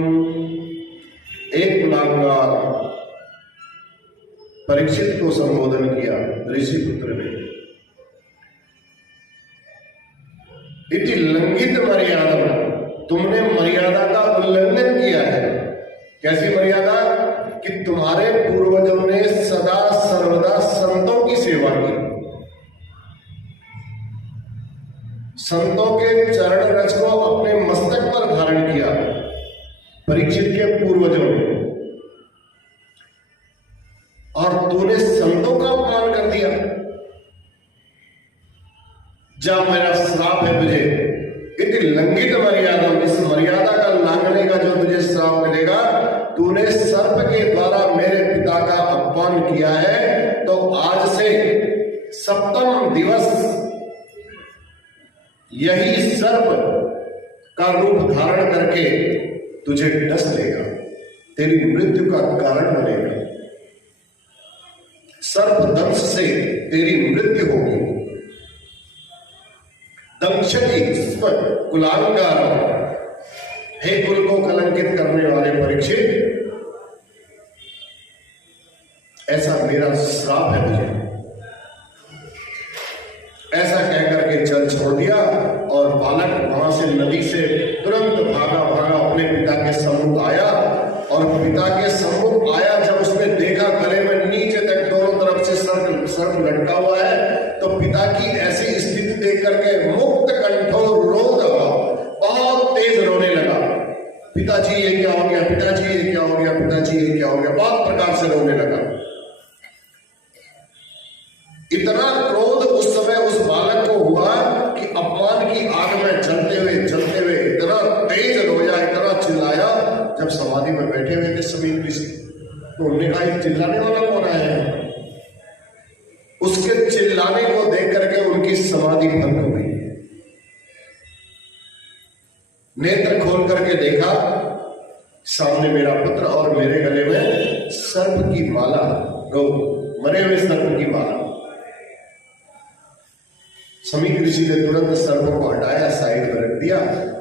एक कुलांगार परीक्षित को संबोधन किया ऋषि पुत्र ने। इति लंघित मर्यादा, तुमने मर्यादा का उल्लंघन किया है। कैसी मर्यादा? कि तुम्हारे पूर्वजों ने सदा सर्वदा संतों की सेवा की, संतों के चरण रज को अपने मस्तक पर धारण किया परीक्षित के पूर्वजों ने, और तूने संतों का अपमान कर दिया। जा, मेरा श्राप है तुझे। इति लंघित मर्यादा, इस मर्यादा का लांघने का जो तुझे श्राप मिलेगा, तूने सर्प के द्वारा मेरे पिता का अपमान किया है, तो आज से सप्तम दिवस यही सर्प का रूप धारण करके तुझे डस लेगा, तेरी मृत्यु का कारण बनेगा। सर्प दंश से तेरी मृत्यु होगी। दंशति कुलांगार, हे कुल को कलंकित करने वाले परीक्षित, ऐसा मेरा श्राप है तुझे। ऐसा कहकर के जल छोड़ दिया और बालक वहां से नदी से तुरंत भागा अपने पिता के सम्मुख आया। और पिता के सम्मुख आया, जब उसने देखा गले में नीचे तक दोनों तरफ से सर्प लटका हुआ है, तो पिता की ऐसी स्थिति देख करके मुक्त कंठों रो दबा, बहुत तेज रोने लगा। पिताजी ये क्या हो गया, पिताजी ये क्या हो गया, पिताजी ये क्या हो गया, बहुत प्रकार से रोने लगा। इतना क्रोध उस समय उस बालक को हुआ कि अपमान की आग में जलते हुए इतना तेज रोया, इतना चिल्लाया। जब समाधि में बैठे हुए थे समीप ऋषि, तो उन्होंने कहा ये चिल्लाने वाला कौन आया है? उसके चिल्लाने को देख करके उनकी समाधि भंग हो गई। नेत्र खोल करके देखा, सामने मेरा पुत्र और मेरे गले में सर्प की माला, मरे हुए सर्प की माला। समीप ऋषि ने तुरंत सर्पों को हटाया, साइड में रख दिया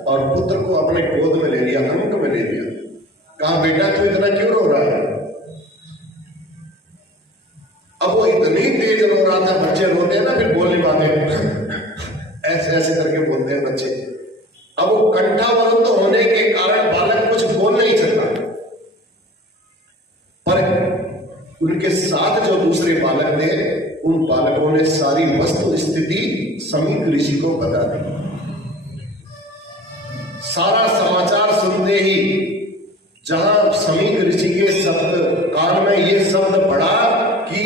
और पुत्र को अपने गोद में ले लिया, अंक में ले लिया। कहा, बेटा तू इतना क्यों रो रहा है? अब वो इतनी तेज रो रहा था, बच्चे रोते हैं ना फिर बोल नहीं पाते, ऐसे ऐसे करके बोलते हैं बच्चे। अब वो कंठावरुद्ध होने के कारण बालक कुछ बोल नहीं सकता, पर उनके साथ जो दूसरे बालक थे, उन बालकों ने सारी वस्तु स्थिति समीप ऋषि को बता दी। सारा समाचार सुनते ही जहां समीप ऋषि के शब्द कान में ये शब्द पड़ा कि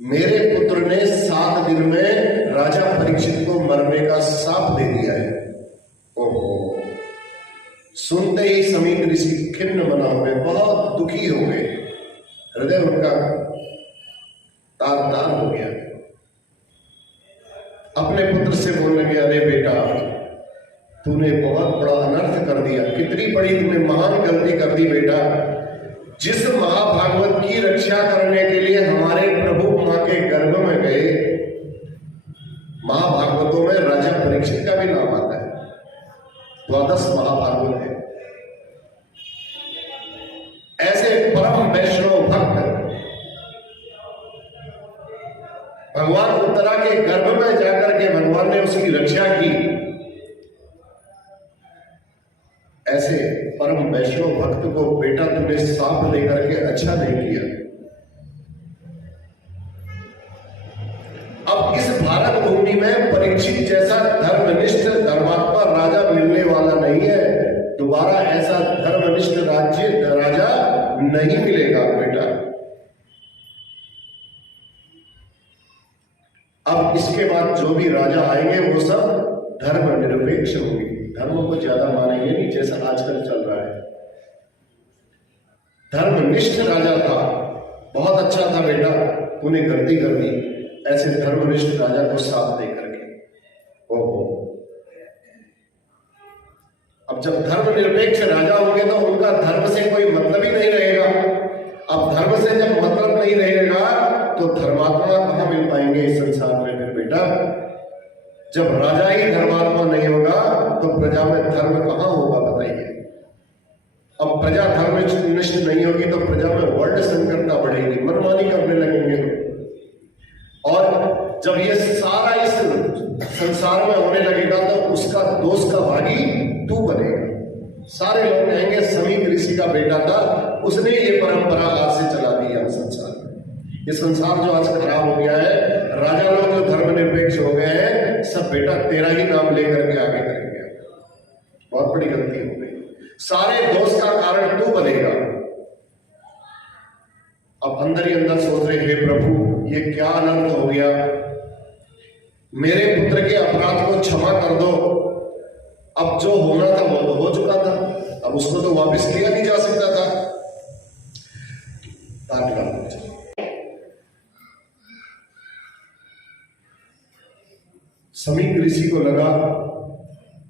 मेरे पुत्र ने 7 दिन में राजा परीक्षित को मरने का शाप दे दिया है। ओहो, सुनते ही समीप ऋषि खिन्न मना हो गए, बहुत दुखी हो गए, हृदय उनका तार हो गया। अपने पुत्र से बोलने लगे, अरे बेटा तूने बहुत बड़ा अनर्थ कर दिया, कितनी बड़ी तूने महान गलती कर दी बेटा। जिस महाभागवत की रक्षा करने के लिए हमारे प्रभु मां के गर्भ में गए, महाभागवतों में राजा परीक्षित का भी नाम आता है, 12 महाभागवत है। ऐसे परम वैष्णव भक्त भगवान उत्तरा के गर्भ में जाकर के भगवान ने उसकी रक्षा की। ऐसे परम वैष्णव भक्त को बेटा तुमने साप लेकर के अच्छा नहीं किया। अब इस भारत भूमि में परीक्षित जैसा धर्मनिष्ठ धर्मात्मा राजा मिलने वाला नहीं है। दोबारा ऐसा धर्मनिष्ठ राजा नहीं मिलेगा बेटा। अब इसके बाद जो भी राजा आएंगे वो सब धर्मनिरपेक्ष होंगे, धर्म को ज्यादा मानेंगे नहीं जैसा आजकल चल रहा है। धर्मनिष्ठ राजा था, बहुत अच्छा था बेटा, तूने गलती कर दी, ऐसे धर्मनिष्ठ राजा को साथ दे करके। ओहो, अब जब धर्मनिरपेक्ष राजा होंगे तो उनका धर्म से कोई मतलब ही नहीं रहेगा। अब धर्म से जब मतलब नहीं रहेगा तो धर्मात्मा कहां मिल पाएंगे इस संसार में फिर बेटा? जब राजा ही धर्मात्मा नहीं होगा तो प्रजा में धर्म कहां होगा बताइए? अब प्रजा धर्मनिष्ठ नहीं होगी तो प्रजा में वर्ण संकरता बढ़ेगी, मनमानी करने लगेंगे। और जब ये सारा इस संसार में होने लगेगा तो उसका दोष का भागी तू बनेगा। सारे लोग कहेंगे समीप ऋषि का बेटा था, उसने ये परंपरा आज से चला दी है संसार में। ये संसार जो आज खराब हो गया है, राजा लोग जो धर्मनिरपेक्ष हो गए हैं, सब बेटा तेरा ही नाम लेकर के आगे करेंगे। बहुत बड़ी गलती हो गई। सारे दोष का कारण तू बनेगा। अब अंदर ही अंदर सोच रहे, हे प्रभु ये क्या अनर्थ हो गया, मेरे पुत्र के अपराध को क्षमा कर दो। अब जो होना था वो तो हो चुका था, अब उसको तो वापस लिया नहीं जा सकता था। समीप ऋषि को लगा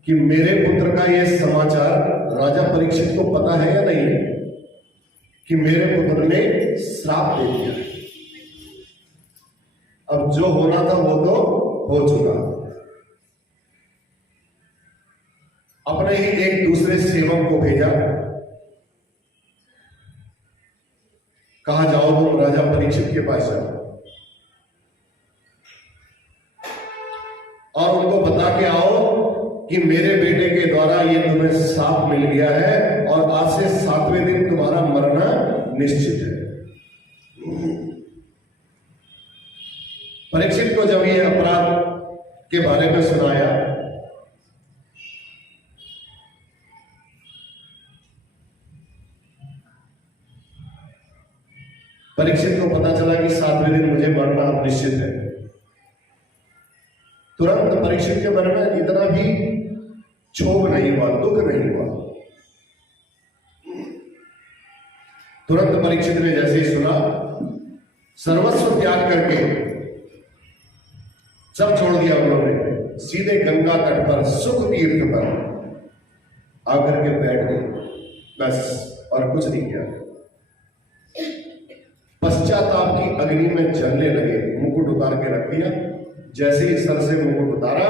कि मेरे पुत्र का यह समाचार राजा परीक्षित को पता है या नहीं है कि मेरे पुत्र ने श्राप दे दिया। अब जो होना था वो तो हो चुका। अपने ही एक दूसरे सेवक को भेजा, कहा जाओ तुम राजा परीक्षित के पास जाओ और उनको बता के आओ कि मेरे बेटे के द्वारा ये तुम्हें श्राप मिल गया है और आज से 7वें दिन तुम्हारा मरना निश्चित है। परीक्षित को जब ये अपराध के बारे में सुनाया, परीक्षित को पता चला कि 7वें दिन मुझे मरना निश्चित है। तुरंत परीक्षित के मन में इतना भी क्षोभ नहीं हुआ, दुख नहीं हुआ। तुरंत परीक्षित ने जैसे ही सुना, सर्वस्व त्याग करके सब छोड़ दिया उन्होंने, सीधे गंगा तट पर सुख तीर्थ पर आकर के बैठ गए, बस और कुछ नहीं किया। पश्चाताप की अग्नि में जलने लगे, मुकुट उतार के रख दिया। जैसे ही सर से मुकुट उतारा,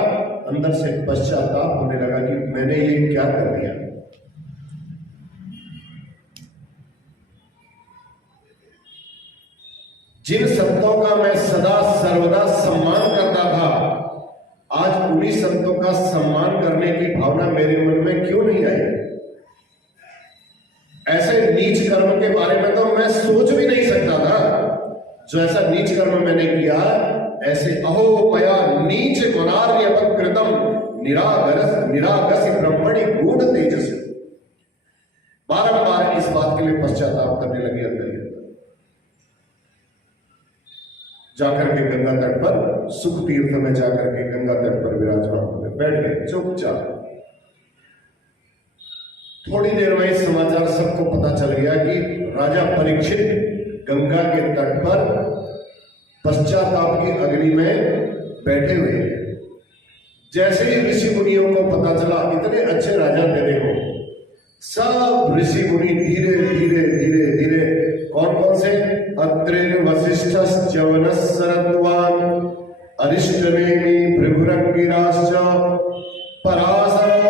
अंदर से पश्चाताप होने लगा कि मैंने ये क्या कर दिया। जिन संतों का मैं सदा सर्वदा सम्मान करता था, आज उन्हीं संतों का सम्मान करने की भावना मेरे मन में क्यों नहीं आई। ऐसे नीच कर्म के बारे में तो मैं सोच भी नहीं सकता था। जो ऐसा नीच कर्म मैंने किया, ऐसे अहो मया नीच गुणार्यवत् कृतम निरागस ब्रह्मणि गूढ़ तेजस। बारंबार इस बात के लिए पश्चाताप करने लगे अंदर ही अंदर। जाकर के गंगा तट पर, सुख तीर्थ में जाकर के गंगा तट पर विराजमान होकर बैठ गए चुपचाप। थोड़ी देर में इस समाचार सबको पता चल गया कि राजा परीक्षित गंगा के तट पर पश्चाताप की अग्नि में बैठे हुए हैं। जैसे ही ऋषि मुनियों को पता चला, इतने अच्छे राजा थे देखो, सब ऋषि मुनि धीरे धीरे धीरे धीरे, कौन कौन से, अत्रेन वशिष्ठ च्यवनः शरद्वान् अरिष्टनेमि भृगुरंगिराश्च पराशरोगादिसुतोदराम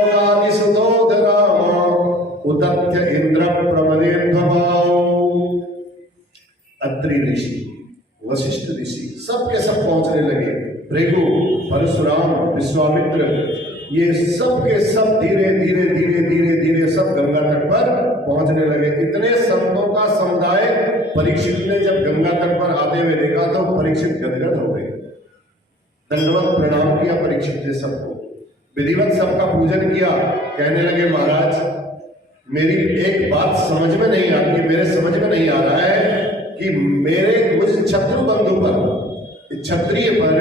उदत्य इंद्र प्रमदेन्द्रभाव। अत्रि ऋषि, वशिष्ठ ऋषि, सबके सब पहुंचने लगे। भृगु, परशुराम, विश्वामित्र, ये सब के सब धीरे धीरे धीरे धीरे धीरे सब गंगा तट पर पहुंचने लगे। इतने संतों का समुदाय परीक्षित ने जब गंगा तट पर आते हुए देखा तो परीक्षित गदगद हो गए। दंडवत प्रणाम किया परीक्षित ने सबको, विधिवत सबका पूजन किया। कहने लगे महाराज, मेरी एक बात समझ में नहीं आती, मेरे समझ में नहीं आ रहा है कि मुझ शत्रु बंधु पर, क्षत्रिय पर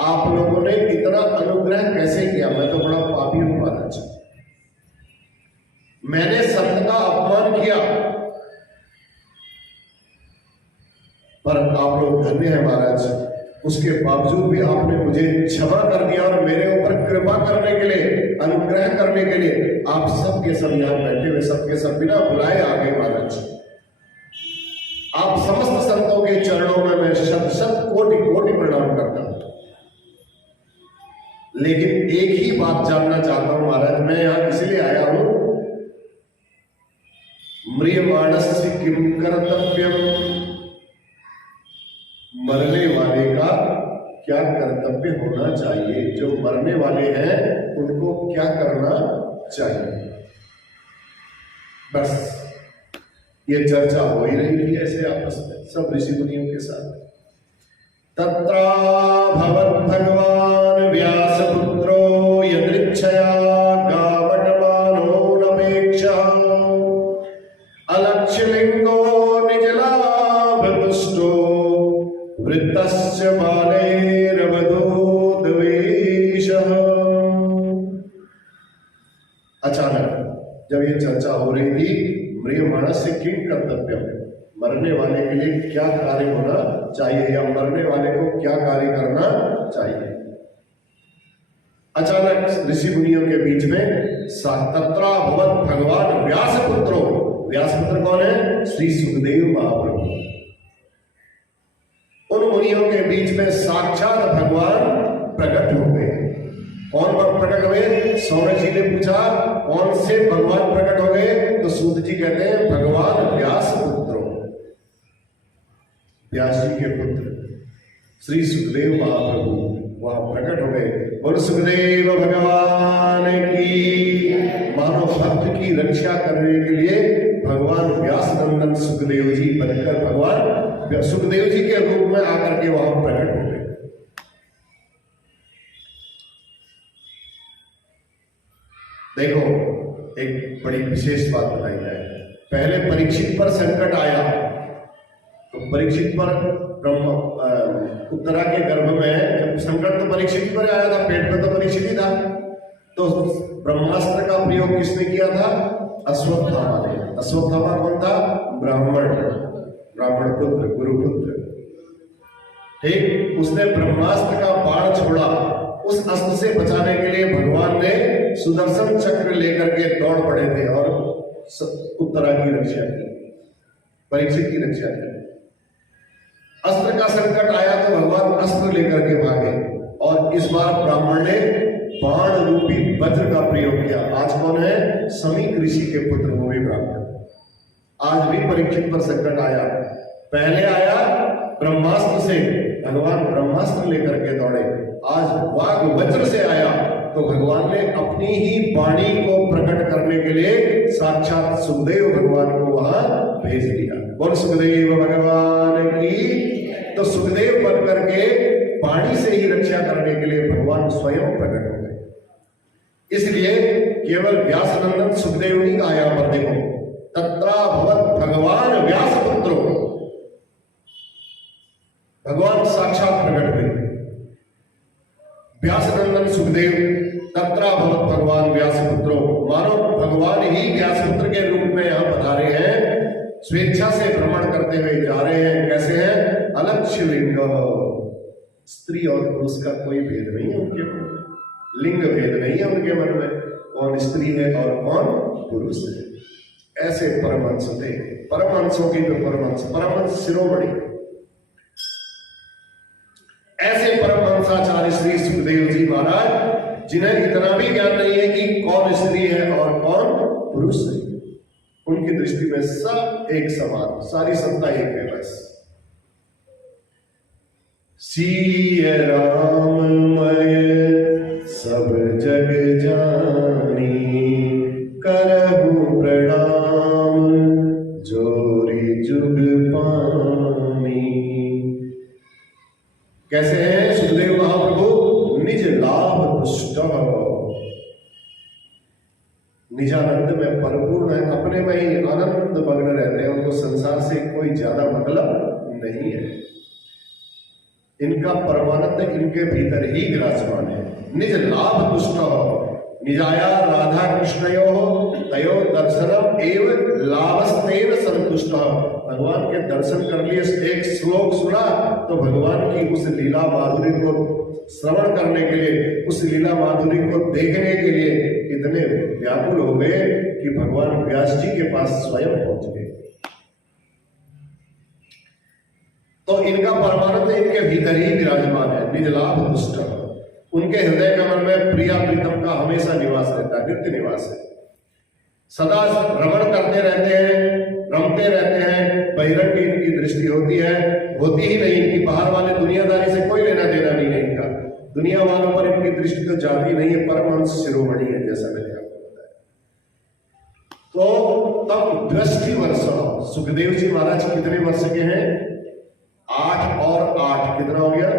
आप लोगों ने इतना अनुग्रह कैसे किया। मैं तो बड़ा पापी हूं महाराज, मैंने संत का अपमान किया, पर आप लोग धन्य हैं महाराज, उसके बावजूद भी आपने मुझे क्षमा कर दिया और मेरे ऊपर कृपा करने के लिए, अनुग्रह करने के लिए आप सबके सब यहां बैठे हुए सबके सब बिना बुलाए आ गए महाराज। आप समस्त संतों के चरणों में मैं शत शत कोटि कोटि प्रणाम करता हूं। लेकिन एक ही बात जानना चाहता हूं महाराज, मैं यहां इसलिए आया हूं म्रियमाणस्य किम कर्तव्यम, मरने वाले का क्या कर्तव्य होना चाहिए, जो मरने वाले हैं उनको क्या करना चाहिए। बस ये चर्चा हो ही रही थी ऐसे आपस में सब ऋषि मुनियों के साथ। तत्रा भवत् भगवान व्यासपुत्रो यदृच्छया गावटमानो नपेक्षा अलक्ष्यलिंगो निजलाभतुष्टो वृत्तस्य बालैरवधूतवेशः। अचानक जब ये चर्चा हो रही थी, म्रियमाणस्य किम कर्तव्यम, मरने वाले के लिए क्या कार्य होना चाहिए या मरने वाले को क्या कार्य करना चाहिए। अचानक ऋषि मुनियों के बीच में तत्रा भवत् भगवान व्यासपुत्रो, व्यासपुत्र कौन है? श्री सुखदेव महाप्रभु। उन मुनियों के बीच में साक्षात भगवान प्रकट हो गए। कौन प्रकट हुए? सौनक जी ने पूछा कौन से भगवान प्रकट हो गए? तो सूत जी कहते हैं भगवान व्यास पुत्रो, व्यास जी के पुत्र श्री सुखदेव महाप्रभु वहां प्रकट हो गए। बोल सुखदेव भगवान की। मानव भक्त की रक्षा करने के लिए भगवान व्यास नंदन सुखदेव जी बनकर भगवान सुखदेव जी के रूप में आकर के वहां प्रकट हो गए। देखो एक बड़ी विशेष बात बताई जाए। पहले परीक्षित पर संकट आया तो परीक्षित पर उत्तरा के गर्भ में जब संकट तो परीक्षित पर आया था, पेट में तो परीक्षित ही था, तो ब्रह्मास्त्र का प्रयोग किसने किया था? अश्वत्थामा ने। अश्वत्थामा कौन था? ब्राह्मण पुत्र, गुरुपुत्र। ठीक, उसने ब्रह्मास्त्र का बाण छोड़ा। उस अस्त्र से बचाने के लिए भगवान ने सुदर्शन चक्र लेकर के दौड़ पड़े थे और उत्तरा की रक्षा की, परीक्षित की रक्षा की। अस्त्र का संकट आया तो भगवान अस्त्र लेकर के भागे और इस बार ब्राह्मण ने बाण रूपी वज्र का प्रयोग किया। आज कौन है? समीक ऋषि के पुत्र वो भी ब्राह्मण। आज भी परीक्षित पर संकट आया। पहले आया ब्रह्मास्त्र से, भगवान ब्रह्मास्त्र लेकर के दौड़े। आज वाग वज्र से आया तो भगवान ने अपनी ही वाणी को प्रकट करने के लिए साक्षात सुखदेव भगवान को वहां भेज दिया। बोल सुखदेव भगवान की। तो सुखदेव बन करके वाणी से ही रक्षा करने के लिए भगवान स्वयं प्रकट हो गए। इसलिए केवल व्यास नंदन सुखदेव नहीं कहा यहां पर। देखो तत्रा भवत् भगवान व्यास पुत्रो, भगवान साक्षात प्रकट हुए। व्यास नंदन सुखदेव, तत्रा भवत् भगवान व्यास पुत्रो, मानो भगवान ही व्यास पुत्र के रूप में यहां पधारे हैं। स्वेच्छा से भ्रमण करते हुए जा रहे हैं। कैसे हैं? अलक्ष्य लिंग, स्त्री और पुरुष का कोई भेद नहीं है उनके मन में, लिंग भेद नहीं है उनके मन में, कौन स्त्री है और कौन पुरुष है। ऐसे परमहंस थे, परमहंसों की तो परमहंस शिरोमणि। ऐसे परमहंसाचार्य श्री सुखदेव जी महाराज, जिन्हें इतना भी ज्ञान नहीं है कि कौन स्त्री है और कौन पुरुष है। उनकी दृष्टि में सब एक समान, सारी सत्ता एक है बस। सिय राममय सब जग जानी, करहु प्रणाम जोरी जुग पानी। कैसे हैं सुखदेव महाप्रभु? निज लाभ तुष्ट, निजानंद में परिपूर्ण है, अपने में ही आनंद मग्न रहते हैं। उनको संसार से कोई ज्यादा मतलब नहीं है। इनका परमानंद इनके भीतर ही विराजमान है। निज लाभ तुष्ट, निजाया राधा कृष्णयो तयो दर्शनम एव लाभस्तेन संतुष्ट। भगवान के दर्शन कर लिए, एक श्लोक सुना तो भगवान की उस लीला माधुरी को श्रवण करने के लिए, उस लीला माधुरी को देखने के लिए इतने व्याकुल हो गए कि भगवान व्यास जी के पास स्वयं पहुंच गए। तो इनका परमानंद इनके भीतर ही विराजमान है। निज लाभ तुष्ट, उनके हृदय कमल में प्रिया प्रीतम का हमेशा निवास रहता है, नित्य निवास है। सदा भ्रमण करते रहते हैं, परमहंस शिरोमणि है, जैसा मैंने आपको बताया। तो तब दृष्टि वर्ष, सुखदेव जी महाराज कितने वर्ष के हैं? 8 और 8 कितना हो गया?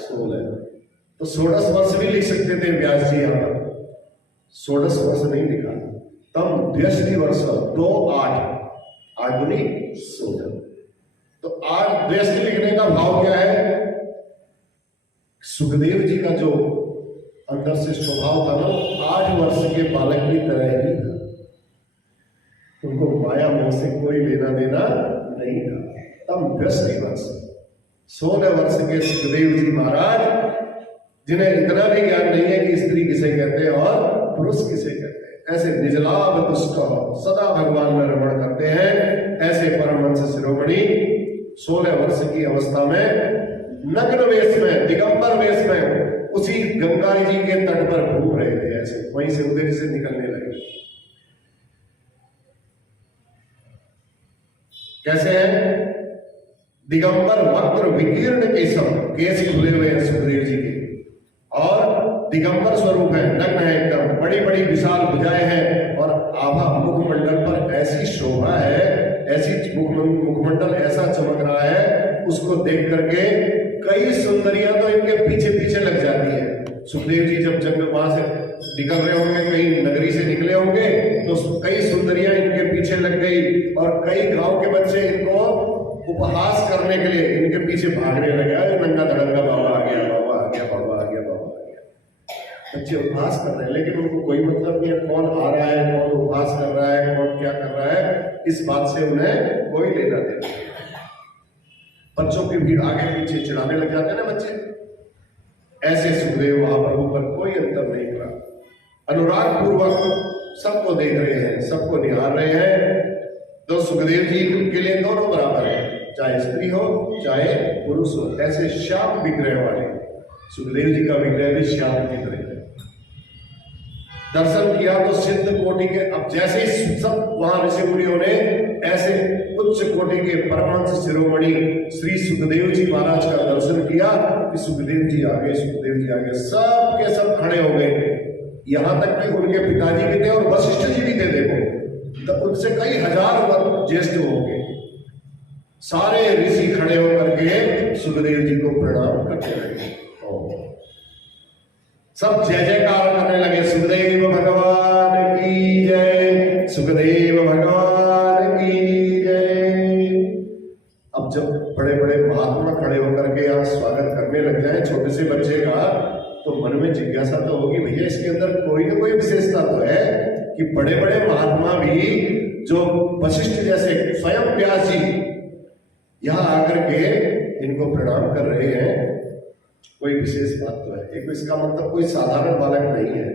16। तो 16 वर्ष भी लिख सकते थे व्यास जी, यहां पर 16 वर्ष नहीं लिखा। तब दृष्टि वर्ष 2 8 8 दूनी 16। तो 8 दृष्टि लिखने का भाव क्या है? सुखदेव जी का जो अंदर से स्वभाव था ना, 8 वर्ष के बालक की तरह ही था। उनको माया मोह से कोई लेना देना नहीं था। तब दृष्टि वर्ष 16 वर्ष के सुखदेव जी महाराज, जिन्हें इतना भी ज्ञान नहीं है कि स्त्री किसे कहते हैं और पुरुष किसे कहते हैं, ऐसे निजलाभ तुष्ट सदा भगवान में रमण करते हैं। ऐसे परमहंस शिरोमणि 16 वर्ष की अवस्था में नग्न वेश में, दिगंबर वेश में उसी गंगा जी के तट पर घूम रहे थे। ऐसे वहीं से उधर से निकलने लगे। कैसे है? दिगंबर वक्र विकीर्ण केशव, केश खुले हुए हैं सुखदेव जी के, और दिगंबर स्वरूप है, नग्न है एकदम, बड़ी बड़ी विशाल भुजाएं हैं, और आभा मुखमंडल पर ऐसी शोभा है, ऐसी मुखमंडल ऐसा चमक रहा है, उसको देख करके कई सुंदरियां तो इनके पीछे पीछे लग जाती है। सुखदेव जी जब जंगल वहां से निकल रहे होंगे, कहीं नगरी से निकले होंगे, तो कई सुंदरियां इनके पीछे लग गई, और कई गांव के बच्चे इनको उपहास करने के लिए इनके पीछे भागने लगे। नंगा धड़ंगा बाबा आ गया, बाबा आ गया, बाबा आ गया, बाबा आ गया। बच्चे उपहास कर रहे हैं, लेकिन उनको कोई मतलब नहीं है कौन आ रहा है, कौन उपहास कर रहा है, कौन क्या कर रहा है, इस बात से उन्हें कोई लेना देना। बच्चों की भीड़ आगे पीछे चिढ़ाने लग जाते हैं ना बच्चे। ऐसे सुखदेव महाप्रभु पर कोई अंतर नहीं करा, अनुराग पूर्वक सबको देख रहे हैं, सबको निहार रहे हैं। तो सुखदेव जी के लिए दोनों बराबर है, चाहे स्त्री हो चाहे पुरुष हो। ऐसे श्याम विग्रह वाले सुखदेव जी का विग्रह भी श्याम की तरह है। दर्शन किया तो सिद्ध कोटि के, अब जैसे ही सब वहां ऋषि मुनियों ने ऐसे उच्च कोटि के परमहंस शिरोमणि श्री सुखदेव जी महाराज का दर्शन किया कि सुखदेव जी आ गए, सुखदेव जी आ गए, सब के सब खड़े हो गए। यहां तक कि उनके पिताजी भी थे और वशिष्ठ जी भी थे। देखो तो उनसे कई हजार ज्येष्ठ होंगे, सारे ऋषि खड़े होकर के सुखदेव जी को प्रणाम करने लगे, सब जय जयकार करने लगे। सुखदेव भगवान की जय, सुखदेव भगवान की जय। अब जब बड़े बड़े महात्मा खड़े होकर के यहाँ स्वागत करने लग जाए छोटे से बच्चे का, तो मन में जिज्ञासा तो होगी, भैया इसके अंदर कोई ना कोई विशेषता तो है कि बड़े बड़े महात्मा भी, जो वशिष्ठ जैसे स्वयं व्यास जी यहाँ आकर के इनको प्रणाम कर रहे हैं, कोई विशेष बात तो है। एक इसका मतलब कोई साधारण बालक नहीं है।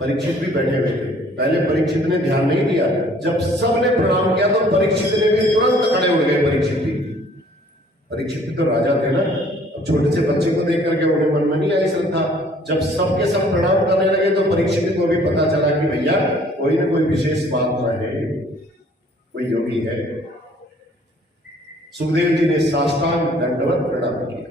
परीक्षित भी बैठे हुए थे, पहले परीक्षित ने ध्यान नहीं दिया, जब सबने प्रणाम किया तो परीक्षित ने भी तुरंत खड़े हो गए। परीक्षित तो राजा थे ना, अब छोटे से बच्चे को देख करके उन्हें मन में नहीं आई श्रद्धा। जब सबके सब प्रणाम करने लगे तो परीक्षित को भी पता चला कि भैया कोई ना कोई विशेष महात्मा है, कोई योगी है। सुखदेव जी ने साष्टांग दंडवत प्रणाम किया।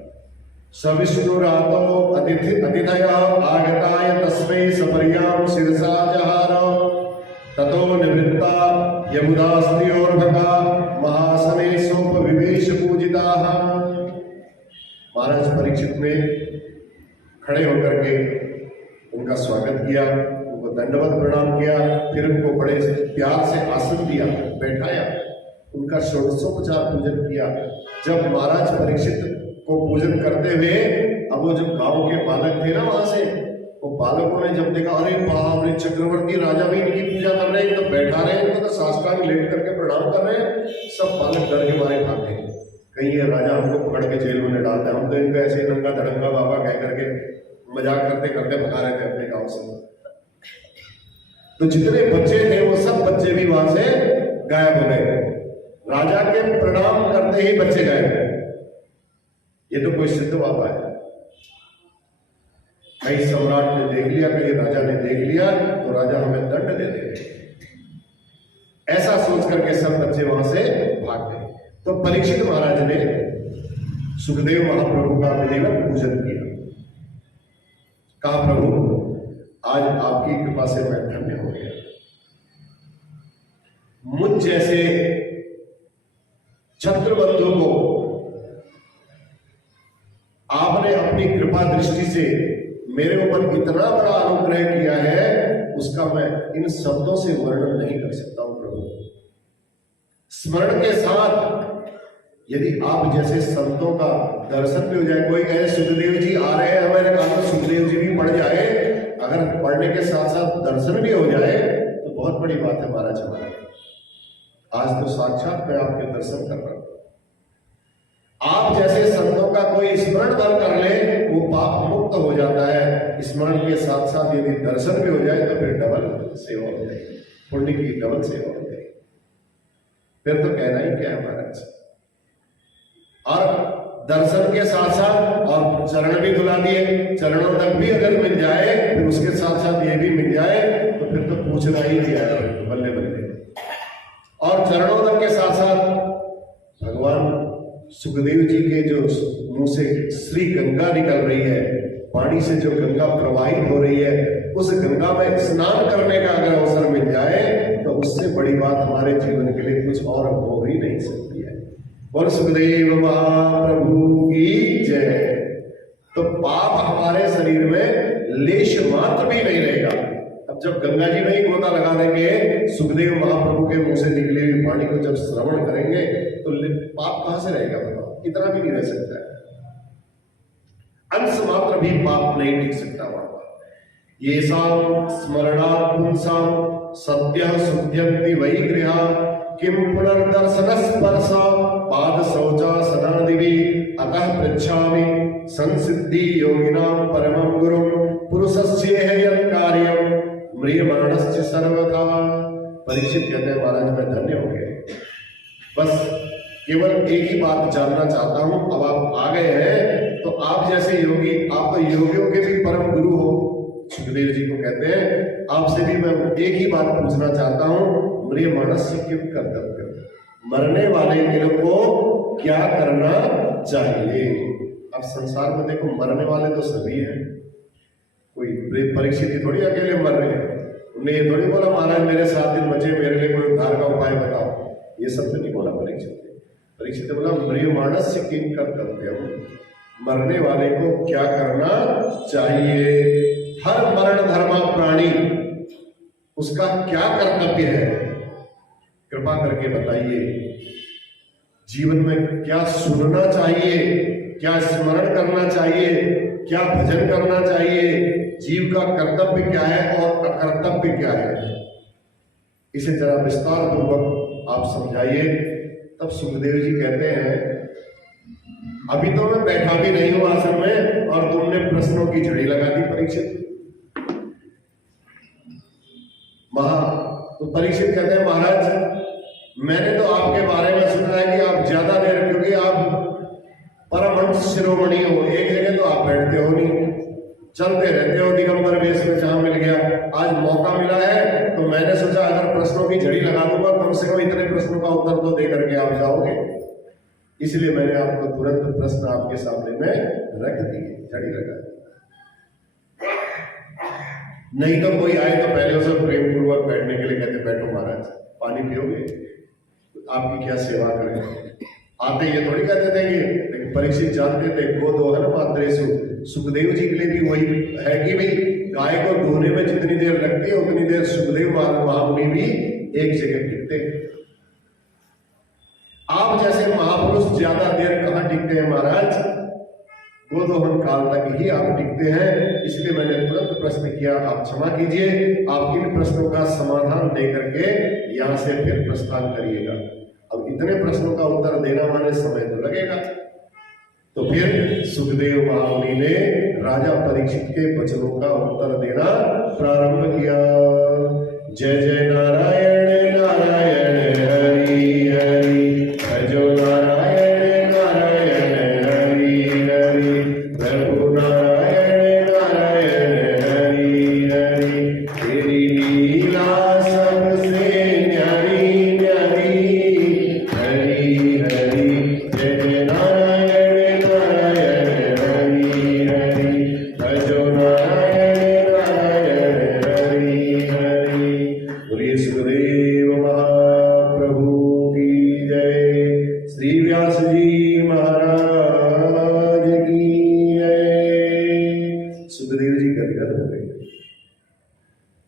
सविष्णुरातो अतिथया आगताय तस्मै सपर्याम शिरसा जहार, ततो निवृत्ता यमुदास्त्रियोर्भका महासने सोपविवेश पूजिताः। महाराज परीक्षित ने खड़े होकर के उनका स्वागत किया, उनको दंडवत प्रणाम किया, फिर उनको बड़े प्यार से आसन दिया, बैठाया, उनका षोडशोपचार पूजन किया। जब महाराज परीक्षित को पूजन करते हुए, अब वो जो गांव के बालक थे ना वहां से, वो बालकों ने जब देखा, अरे बाप रे, चक्रवर्ती राजा भी इनकी पूजा कर रहे हैं, तो बैठा रहे हैं, इनको तो साष्टांग लेट करके प्रणाम कर रहे हैं, सब बालक डर के मारे भागे। कहीं ये राजा हमको पकड़ के जेल में डालता है, हम तो इनको ऐसे नंगा धड़ंगा बाबा कह करके मजाक करते करते भगा रहे थे अपने गांव से। तो जितने बच्चे थे वो सब बच्चे भी वहां से गायब हो गए। राजा के प्रणाम करते ही बच्चे गायब। ये तो कोई सिद्ध बाबा है। कहीं सम्राट ने देख लिया, कहीं राजा ने देख लिया, तो राजा हमें दंड दे देंगे, ऐसा सोच करके सब बच्चे वहां से भाग गए। तो परीक्षित महाराज ने सुखदेव महाप्रभु का विधिवत पूजन किया। कहा प्रभु आज आपकी कृपा से मैं धन्य हो गया, मुझ जैसे छत्रबंधु को आपने अपनी कृपा दृष्टि से मेरे ऊपर इतना बड़ा अनुग्रह किया है, उसका मैं इन शब्दों से वर्णन नहीं कर सकता हूं प्रभु। स्मरण के साथ यदि आप जैसे संतों का दर्शन भी हो जाए, कोई कहे सुखदेव जी आ रहे हैं, मैंने कहा तो सुखदेव जी भी पढ़ जाए, अगर पढ़ने के साथ साथ दर्शन भी हो जाए तो बहुत बड़ी बात है महाराज हमारे। आज तो साक्षात मैं आपके दर्शन कर रहा हूं। आप जैसे संतों का कोई स्मरण बल कर ले वो पाप मुक्त हो जाता है। स्मरण के साथ साथ यदि दर्शन भी हो जाए तो फिर डबल सेवा हो जाएगी, पुण्य की डबल सेवा हो जाएगी। फिर तो कहना ही क्या है महाराज। और दर्शन के साथ साथ और चरण भी धुला दिए, चरणों तक भी अगर मिल जाए फिर उसके साथ साथ ये भी मिल जाए तो फिर तो पूछना ही क्या है, बल्ले बल्ले। और चरणों तक के साथ साथ भगवान सुखदेव जी के जो मुंह से श्री गंगा निकल रही है, पानी से जो गंगा प्रवाहित हो रही है, उस गंगा में स्नान करने का अगर अवसर मिल जाए तो उससे बड़ी बात हमारे जीवन के लिए कुछ और हो ही नहीं सकती है। और सुखदेव महाप्रभु की जय। तो पाप हमारे शरीर में लेश मात्र भी नहीं रहेगा। अब जब गंगा जी में ही गोता लगा देंगे, सुखदेव महाप्रभु के मुंह से निकले हुए पानी को जब श्रवण करेंगे तो पाप कहां से रहेगा बताओ? इतना भी नहीं रह सकता है, अंश मात्र भी पाप नहीं टिक सकता वहां पर। ये स्मरणात् पुंसां सद्यः शुद्ध्यन्ति वै गृहा किम पुनर्दर्शन स्पर्श पाद शौचासनादिवि अतः पृच्छामि संसिद्धि योगिनां परमं गुरुं पुरुषस्येह यत् कार्यं म्रियमाणस्य सर्वथा। परीक्षित कहते हैं महाराज मैं धन्य हो गया, बस केवल एक ही बात जानना चाहता हूं। अब आप आ गए हैं तो आप जैसे योगी, आप तो योगियों के भी परम गुरु हो, सुखदेव जी को कहते हैं, आपसे भी मैं एक ही बात पूछना चाहता हूं, मेरे मानस से क्यों कर्तव्य, मरने वाले दिल को क्या करना चाहिए? अब संसार में देखो मरने वाले तो सभी हैं, कोई परीक्षित थोड़ी अकेले मर रहे हैं। उन्हें ये थोड़ी बोला महाराज मेरे 7 दिन बचे, मेरे लिए कोई उद्धार का उपाय बताओ, ये सब तो नहीं बोला परीक्षित। परीक्षित बोला मृयमाणस से किम कर्तव्य, मरने वाले को क्या करना चाहिए? हर मरण धर्मा प्राणी उसका क्या कर्तव्य है, कृपा करके बताइए। जीवन में क्या सुनना चाहिए, क्या स्मरण करना चाहिए, क्या भजन करना चाहिए, जीव का कर्तव्य क्या है और अकर्तव्य क्या है, इसे जरा विस्तार पूर्वक आप समझाइए। तब सुखदेव जी कहते हैं अभी तो मैं बैठा भी नहीं हूं आसन में और तुमने प्रश्नों की झड़ी लगा दी परीक्षित। तो परीक्षित कहते हैं महाराज मैंने तो आपके बारे में सुना है कि आप ज्यादा देर, क्योंकि आप परमहंस शिरोमणि हो, एक जगह तो आप बैठते हो नहीं, चलते रहते हो दिगंबर वेश में जहां मिल गया। आज मौका मिला है तो मैंने सोचा अगर प्रश्नों की झड़ी लगा दूंगा कम से कम इतने प्रश्नों का उत्तर तो दे करके आप जाओगे, इसलिए मैंने आपको तुरंत प्रश्न आपके सामने में रख दिए, झड़ी लगा दी। नहीं तो कोई आए तो पहले उसे प्रेम पूर्वक बैठने के लिए कहते बैठो महाराज, पानी पियोगे, आपकी क्या सेवा करें। आते ये थोड़ी कहते थे कि, लेकिन परीक्षित जानते थे गोदोहन मात्रेषु, सुखदेव जी के लिए भी वही है कि भाई गाय को धोने में जितनी देर लगती है उतनी देर सुखदेव महामुनि भी एक जगह टिकते हैं। आप जैसे महापुरुष ज्यादा देर कहां टिकते हैं महाराज, गोदोहन काल तक ही आप टिकते हैं। इसलिए मैंने तुरंत प्रश्न किया, आप क्षमा कीजिए, आप किन प्रश्नों का समाधान दे करके यहां से फिर प्रस्थान करिएगा। अब इतने प्रश्नों का उत्तर देना माने समय तो लगेगा। तो फिर सुखदेव महामुनि ने राजा परीक्षित के वचनों का उत्तर देना प्रारंभ किया। जय जय नारायण नारायण हरि हरि, भजो नारायण नारायण हरि हरि, प्रभु नारायण नारायण हरि हरि, तेरी लीला सबसे न्यारी न्यारी, हरि हरि, जय जय नारायण नारायण हरि हरि, भजो नारायण विष्णुदेव महाप्रभु की जय। श्री व्यास जी महाराज की जय। सुखदेव जी गदगद हो गए।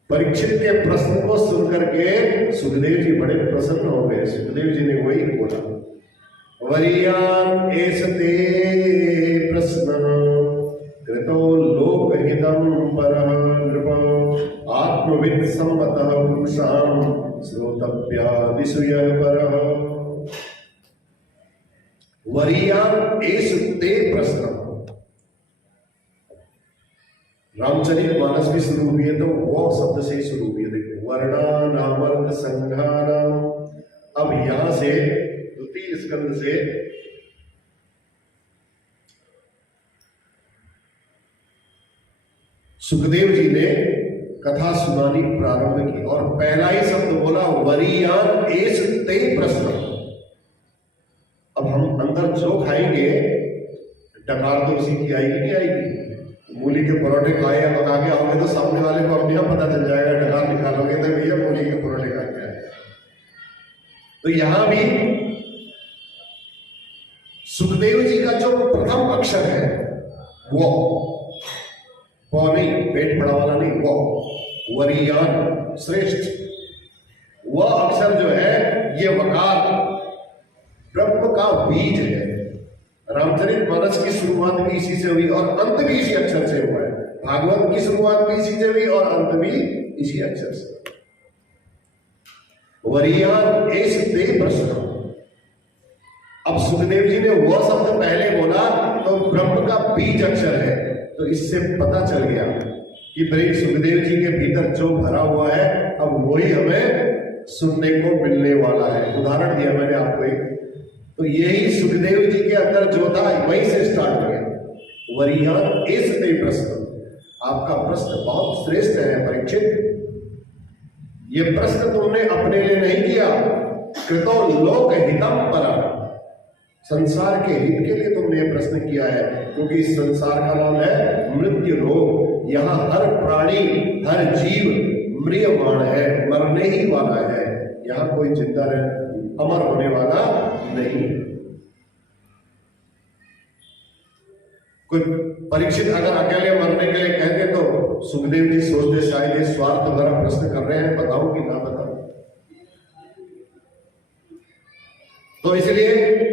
परीक्षित के प्रश्न को सुनकर के सुखदेव जी बड़े प्रसन्न हो गए। सुखदेव जी ने वही बोला, वरीयान एषते प्रश्न कृतो लोकहितं परः नृप आत्मवित् सम्मतः पुरुषां श्रोतव्यादिषु यः परः। वरीयान एषते प्रश्न। रामचरितमानस भी शुरू हुई है तो वो शब्द से ही शुरू हुई है। देखो, वर्णानामर्थ संघानाम। अब यहां से द्वितीय स्कंद से सुखदेव जी ने कथा सुनानी प्रारंभ की और पहला ही शब्द बोला, वरीयान एष ते प्रश्न। अब हम अंदर जो खाएंगे डकार तो उसी की आएगी नहीं आएगी। मूली के परोठे खाए या पका के आओगे तो सामने वाले को अपने आप पता चल जाएगा। डकार निकालोगे तो भैया मूली के परोठे खा के आए। तो यहां भी सुखदेव जी का जो प्रथम अक्षर है वो नहीं, पेट पड़ा वाला नहीं, वो वरीयान श्रेष्ठ, वह अक्षर जो है ये वकार ब्रह्म का बीज है। रामचरितमानस की शुरुआत भी इसी से हुई और अंत भी इसी अक्षर से हुआ है। भागवत की शुरुआत भी इसी से हुई और अंत भी इसी अक्षर से। वरीयान एष ते प्रश्न। अब सुखदेव जी ने वह शब्द पहले बोला तो ब्रह्म का बीज अक्षर है, तो इससे पता चल गया कि भाई सुखदेव जी के भीतर जो भरा हुआ है अब वही हमें सुनने को मिलने वाला है। उदाहरण दिया मैंने आपको एक, तो यही सुखदेव जी के अंदर जो था वहीं से स्टार्ट हो गया। वरीयान एष ते प्रश्न। आपका प्रश्न बहुत श्रेष्ठ है परीक्षित। ये प्रश्न तुमने अपने लिए नहीं किया, कृतो लोक हितम परम। संसार के हित के लिए तुमने ये प्रश्न किया है, क्योंकि इस संसार का नाम है मृत्यु रोग। यहाँ हर प्राणी हर जीव म्रियमाण है, मरने ही वाला है। यहाँ कोई जिंदा अमर होने वाला नहीं। कोई परीक्षित अगर अकेले मरने के लिए कहते तो सुखदेव जी सोचते शायद ये स्वार्थ भरा प्रश्न कर रहे हैं, बताऊं कि ना बताऊं। तो इसलिए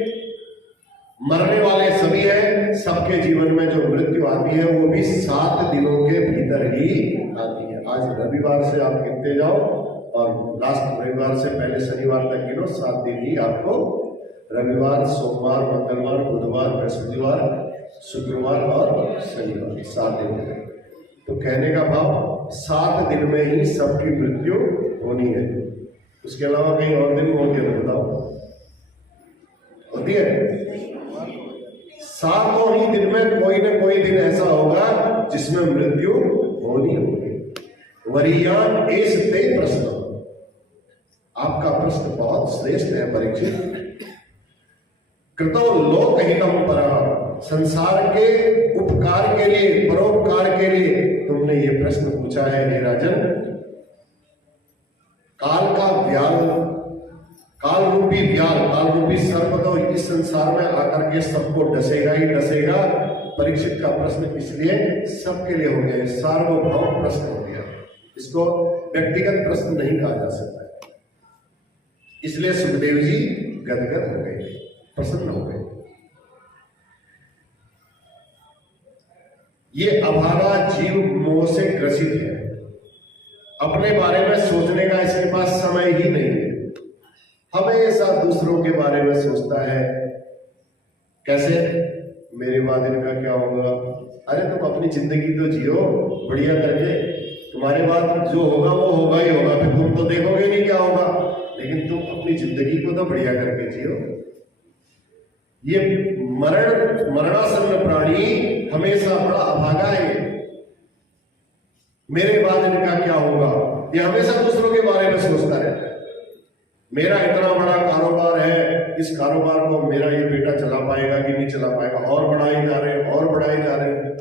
मरने वाले सभी हैं, सबके जीवन में जो मृत्यु आती है वो भी 7 दिनों के भीतर ही आती है। आज रविवार से आप गिनते जाओ और लास्ट रविवार से पहले शनिवार तक गिनो, 7 दिन ही आपको रविवार, सोमवार, मंगलवार, बुधवार, बृहस्पतिवार, शुक्रवार और शनिवार 7 दिन है। तो कहने का भाव 7 दिन में ही सबकी मृत्यु होनी है। उसके अलावा कहीं और दिन होती है तो बताओ, होती है? 7 ही दिन में कोई ना कोई दिन ऐसा होगा जिसमें मृत्यु होनी होगी। वरीयान एष ते प्रश्न। आपका प्रश्न बहुत श्रेष्ठ है परीक्षित। कृतो लोक हितम परः। संसार के उपकार के लिए, परोपकार के लिए तुमने ये प्रश्न पूछा है हे राजन। काल का व्याल, काल रूपी व्याल, काल रूपी सर्प तो इस संसार में आकर के सबको डसेगा ही डसेगा। परीक्षित का प्रश्न इसलिए सबके लिए हो गया, सार्वभौम प्रश्न हो गया। इसको व्यक्तिगत प्रश्न नहीं कहा जा सकता। इसलिए सुखदेव जी गदगद हो गए, प्रसन्न हो गए। ये अभागा जीव मोह से ग्रसित है। अपने बारे में सोचने का इसके पास समय ही नहीं है। हमेशा दूसरों के बारे में सोचता है। कैसे? मेरे बाद इनका क्या होगा? अरे तुम अपनी जिंदगी तो जियो बढ़िया करके, तुम्हारे बाद जो होगा वो होगा ही होगा, फिर तुम तो देखोगे नहीं क्या होगा, लेकिन तुम अपनी जिंदगी को तो बढ़िया करके जियो। ये मरणासन्न प्राणी हमेशा बड़ा अभागा है। मेरे बाद इनका क्या होगा, ये हमेशा दूसरों के बारे में सोचता रहता है। मेरा इतना बड़ा कारोबार है, इस कारोबार को मेरा ये बेटा चला पाएगा कि नहीं चला पाएगा, और बढ़ाई जा रहे हैं और बढ़ाई जा रहे हैं।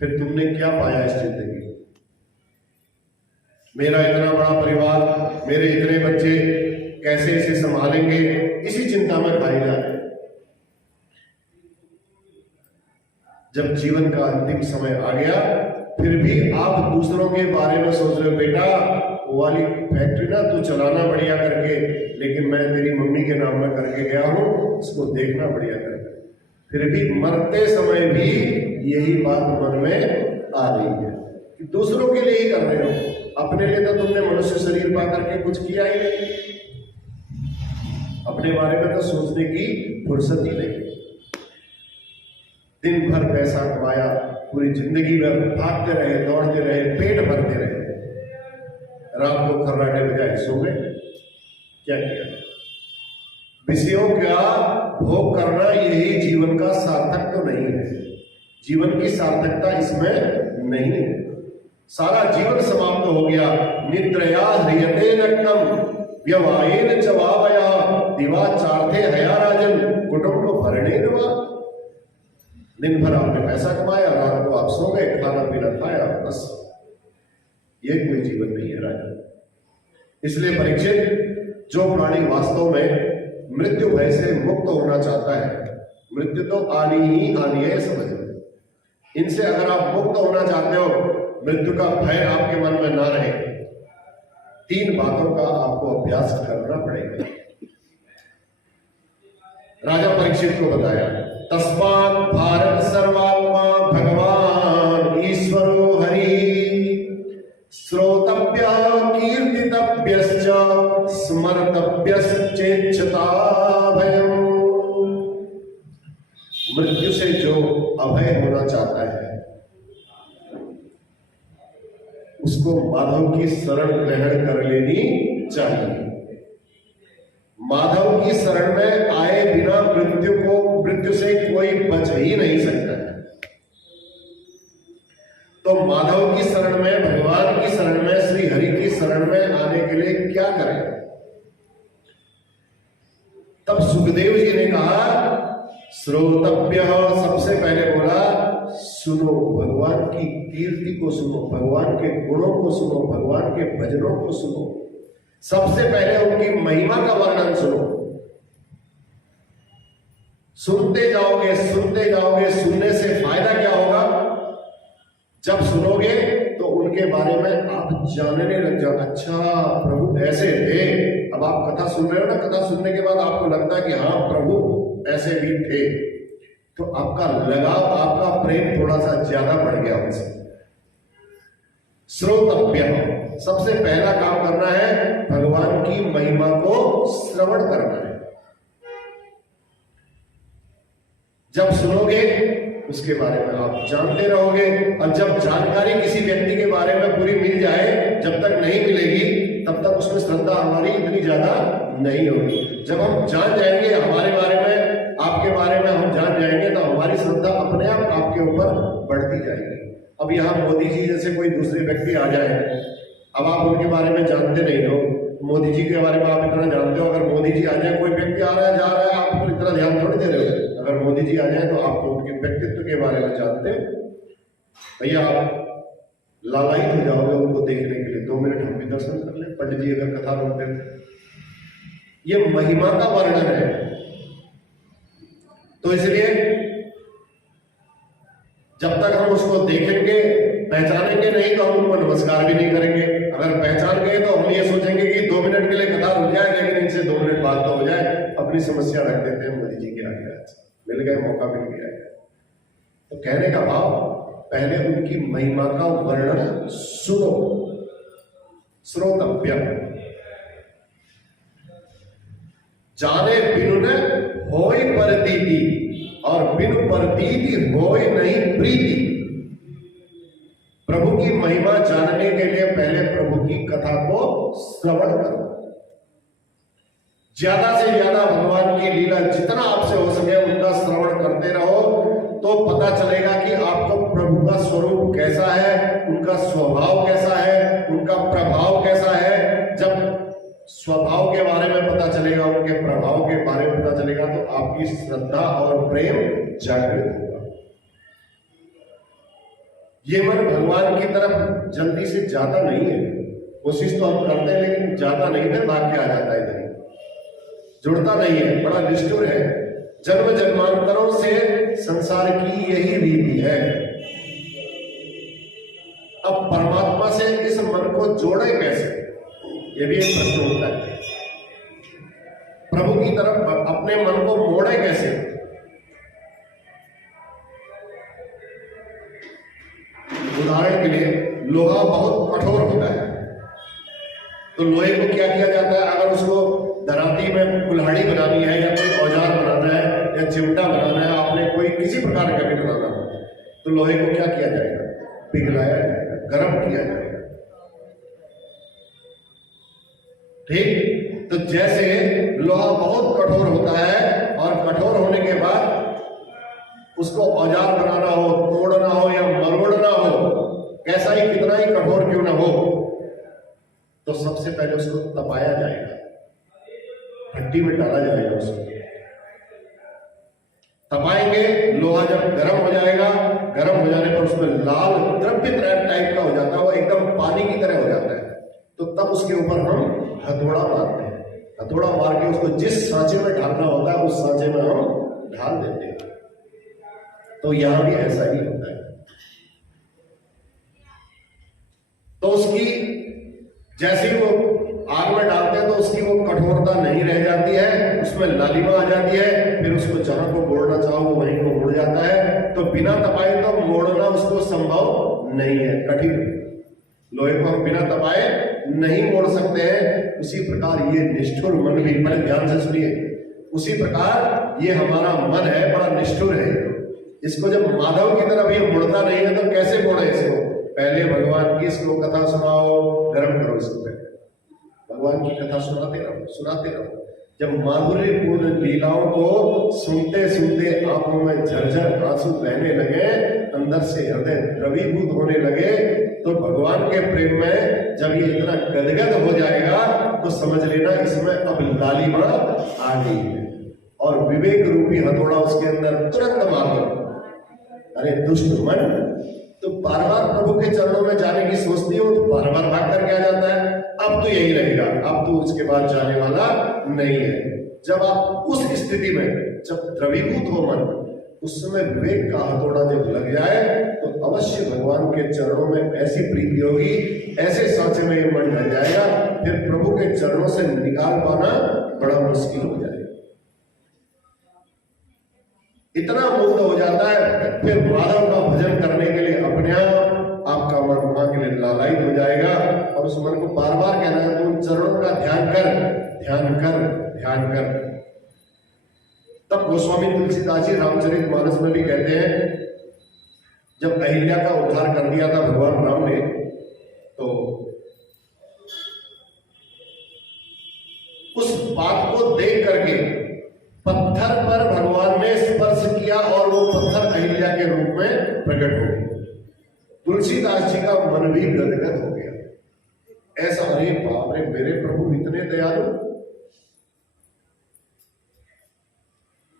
फिर तुमने क्या पाया इस जिंदगी? मेरा इतना बड़ा परिवार, मेरे इतने बच्चे, कैसे इसे संभालेंगे, इसी चिंता में खाई जा रहे। जब जीवन का अंतिम समय आ गया, फिर भी आप दूसरों के बारे में सोच रहे हो, बेटा वो वाली फैक्ट्री ना तू चलाना बढ़िया करके, लेकिन मैं तेरी मम्मी के नाम में करके गया हूं, उसको देखना बढ़िया करके। फिर भी मरते समय भी यही बात मन में आ रही है कि दूसरों के लिए ही कर रहे हो, अपने लिए तो तुमने मनुष्य शरीर पा करके कुछ किया ही नहीं, अपने बारे में तो सोचने की फुर्सत ही नहीं। दिन भर पैसा कमाया, पूरी जिंदगी में भागते रहे, दौड़ते रहे, पेट भरते रहे, रात को खर्राटे बजाए सो गए। क्या किया? विषयों का भोग करना यही जीवन का सार्थक तो नहीं है। जीवन की सार्थकता इसमें नहीं है। सारा जीवन समाप्त हो गया। निद्रया ह्रियते नक्तम व्यवायेन चवावया दिवाचार्थे हया राजन कुटुंब भरणे नवा। दिन भर आपने पैसा कमाया, रात को आप सो गए, खाना पीना खाया, बस। ये कोई जीवन नहीं है राजा। इसलिए परीक्षित, जो प्राणी वास्तव में मृत्यु भय से मुक्त होना चाहता है, मृत्यु तो आनी ही आनी है समझ में, इनसे अगर आप मुक्त होना चाहते हो, मृत्यु का भय आपके मन में ना रहे, 3 बातों का आपको अभ्यास करना पड़ेगा। राजा परीक्षित को बताया, तस्मात् भारत सर्वात्मा भगवान ईश्वरो हरि श्रोतव्य कीर्तितव्यश्च स्मर्तव्यश्चेच्छता भयम्। मृत्यु से जो अभय होना चाहता है, उसको माधव की शरण ग्रहण कर लेनी चाहिए। माधव की शरण में आए बिना मृत्यु से कोई बच ही नहीं सकता है। तो माधव की शरण में, भगवान की शरण में, श्री हरि की शरण में आने के लिए क्या करें? तब सुखदेव जी ने कहा, श्रोतव्य, सबसे पहले बोला सुनो, भगवान की कीर्ति को सुनो, भगवान के गुणों को सुनो, भगवान के भजनों को सुनो। सबसे पहले उनकी महिमा का वर्णन सुनो। सुनते जाओगे, सुनते जाओगे, सुनने से फायदा क्या होगा? जब सुनोगे तो उनके बारे में आप जानने लग जाओ। अच्छा, प्रभु ऐसे थे। अब आप कथा सुन रहे हो ना, कथा सुनने के बाद आपको लगता है कि हाँ प्रभु ऐसे भी थे, तो आपका लगाव, आपका प्रेम थोड़ा सा ज्यादा बढ़ गया उनसे। श्रोतव्य, सबसे पहला काम करना है भगवान की महिमा को श्रवण करना है। जब सुनोगे उसके बारे में आप जानते रहोगे, और जब जानकारी किसी व्यक्ति के बारे में पूरी मिल जाए, जब तक नहीं मिलेगी तब तक उसमें श्रद्धा हमारी इतनी ज्यादा नहीं होगी। जब हम जान जाएंगे हमारे बारे में, आपके बारे में हम जान जाएंगे, तो हमारी श्रद्धा अपने आप आपके ऊपर बढ़ती जाएगी। अब यहाँ मोदी जी जैसे कोई दूसरे व्यक्ति आ जाए, अब आप उनके बारे में जानते नहीं हो, मोदी जी के बारे में आप इतना जानते हो, अगर मोदी जी आ जाए, कोई व्यक्ति आ रहा है जा रहा है, आप तो इतना ध्यान थोड़ी दे रहे हो। अगर मोदी जी आ जाए तो आप तो उनके व्यक्तित्व के बारे में जानते हो। भैया आप लालायित हो जाओगे उनको देखने के लिए। 2 मिनट हम भी दर्शन कर ले, पंडित जी अगर कथा रोक देते। ये महिमा का वर्णन है। तो इसलिए जब तक हम उसको देखेंगे, पहचानेंगे नहीं, तो हम उनको नमस्कार भी नहीं करेंगे। अगर पहचान गए तो हम ये सोचेंगे कि 2 मिनट के लिए कथा रुक जाए, लेकिन इनसे 2 मिनट बात तो हो जाए। अपनी समस्या रख देते हैं मोदी जी के आगे, मिल गए, मौका मिल गया। तो कहने का भाव, पहले उनकी महिमा का वर्णन सुनो। श्रोतव्य, जाने बिनु न होय प्रतीति, और बिनु प्रतीति होय नहीं प्रीति। प्रभु की महिमा जानने के लिए पहले प्रभु की कथा को श्रवण करो। ज्यादा से ज्यादा भगवान की लीला जितना आपसे हो सके उनका श्रवण करते रहो, तो पता चलेगा कि आपको प्रभु का स्वरूप कैसा है, उनका स्वभाव कैसा है, उनका प्रभाव कैसा है। जब स्वभाव के बारे में पता चलेगा, उनके प्रभाव के बारे में पता चलेगा, तो आपकी श्रद्धा और प्रेम जागृत होगा। ये मन भगवान की तरफ जल्दी से जाता नहीं है। कोशिश तो हम करते हैं लेकिन जाता नहीं है, भाग के आ जाता है इधर ही, जुड़ता नहीं है, बड़ा निष्ठुर है। जन्म जन्मांतरों से संसार की यही रीति है। अब परमात्मा से इस मन को जोड़े कैसे, ये भी एक प्रश्न होता है। प्रभु की तरफ अपने मन को मोड़े कैसे? उदाहरण के लिए लोहा बहुत कठोर होता है, तो लोहे को क्या किया जाता है, अगर उसको दराती में कुल्हाड़ी बनानी है या कोई औजार बनाना है या चिमटा बनाना है, आपने कोई किसी प्रकार का भी बनाना हो, तो लोहे को क्या किया जाएगा, पिघलाया जाएगा, गर्म किया जाएगा। ठीक, तो जैसे लोहा बहुत कठोर होता है और कठोर होने के बाद उसको औजार बनाना हो, तोड़ना हो या मरोड़ना हो, कैसा ही कितना ही कठोर क्यों ना हो, तो सबसे पहले उसको तपाया जाएगा, भट्टी में डाला जाएगा। उसको तपाएंगे, लोहा जब गर्म हो जाएगा, गर्म हो जाने पर उसमें लाल द्रव्य टाइप का हो जाता है, वो एकदम पानी की तरह हो जाता है, तो तब उसके ऊपर हम हथौड़ा मारते हैं। हथौड़ा मार के उसको जिस सांचे में ढालना होता है उस सांचे में हम ढाल देते हैं। तो यहां भी ऐसा ही होता है। तो उसकी जैसे ही वो आग में डालते हैं तो उसकी वो कठोरता नहीं रह जाती है, उसमें लालिमा आ जाती है, फिर उसको जहां को मोड़ना चाहो वहीं को मुड़ जाता है। तो बिना तपाए तो मोड़ना उसको संभव नहीं है, कठिन। लोहे को हम बिना तपाए नहीं मोड़ सकते हैं। उसी प्रकार ये निष्ठुर मन भी, बड़े ध्यान से सुनिए, उसी प्रकार ये हमारा मन है, बड़ा निष्ठुर है। इसको जब माधव की तरफ ये मुड़ता नहीं है तो कैसे मोड़े इसको? पहले भगवान की इसको कथा सुनाओ, गर्म करो इसको, भगवान की कथा सुनाते रहो, सुनाते रहो। जब माधुर्यपूर्ण लीलाओं को सुनते सुनते आंखों में झरझर आंसू बहने लगे, अंदर से हृदय द्रवीभूत होने लगे, तो भगवान के प्रेम में जब ये इतना गदगद हो जाएगा तो समझ लेना इसमें अब लालिमा आ गई है, और विवेक रूपी हथौड़ा उसके अंदर तुरंत मारो। अरे दुष्ट मन, तो बार बार प्रभु के चरणों में जाने की सोचती हो, तो बार बार भाग कर क्या जाता है, अब तो यही रहेगा, अब तो उसके बाद जाने वाला नहीं है। जब आप उस स्थिति में, जब द्रवीभूत हो मन, उस समय विवेक का हथौड़ा जब लग जाए तो अवश्य भगवान के चरणों में ऐसी प्रीति होगी, ऐसे सांचे में ये मन ढल जाएगा, फिर प्रभु के चरणों से निकाल पाना बड़ा मुश्किल हो जाएगा। इतना मुक्त हो जाता है, फिर माधव का भजन करने के लिए अपने आप आपका मन वहां के लिए लालायित हो जाएगा, और उस मन को बार बार कहना है तो उन चरणों का ध्यान कर, ध्यान कर, ध्यान कर। तब गोस्वामी तुलसीदास जी रामचरितमानस में भी कहते हैं, जब अहिल्या का उद्धार कर दिया था भगवान राम ने, तो उस बात को देख करके पत्थर पर भगवान ने स्पर्श किया और वो पत्थर अहिल्या के रूप में प्रकट हो गया। तुलसीदास जी का मन भी गदगद हो गया। ऐसा, अरे बाप रे, मेरे प्रभु इतने दयालु,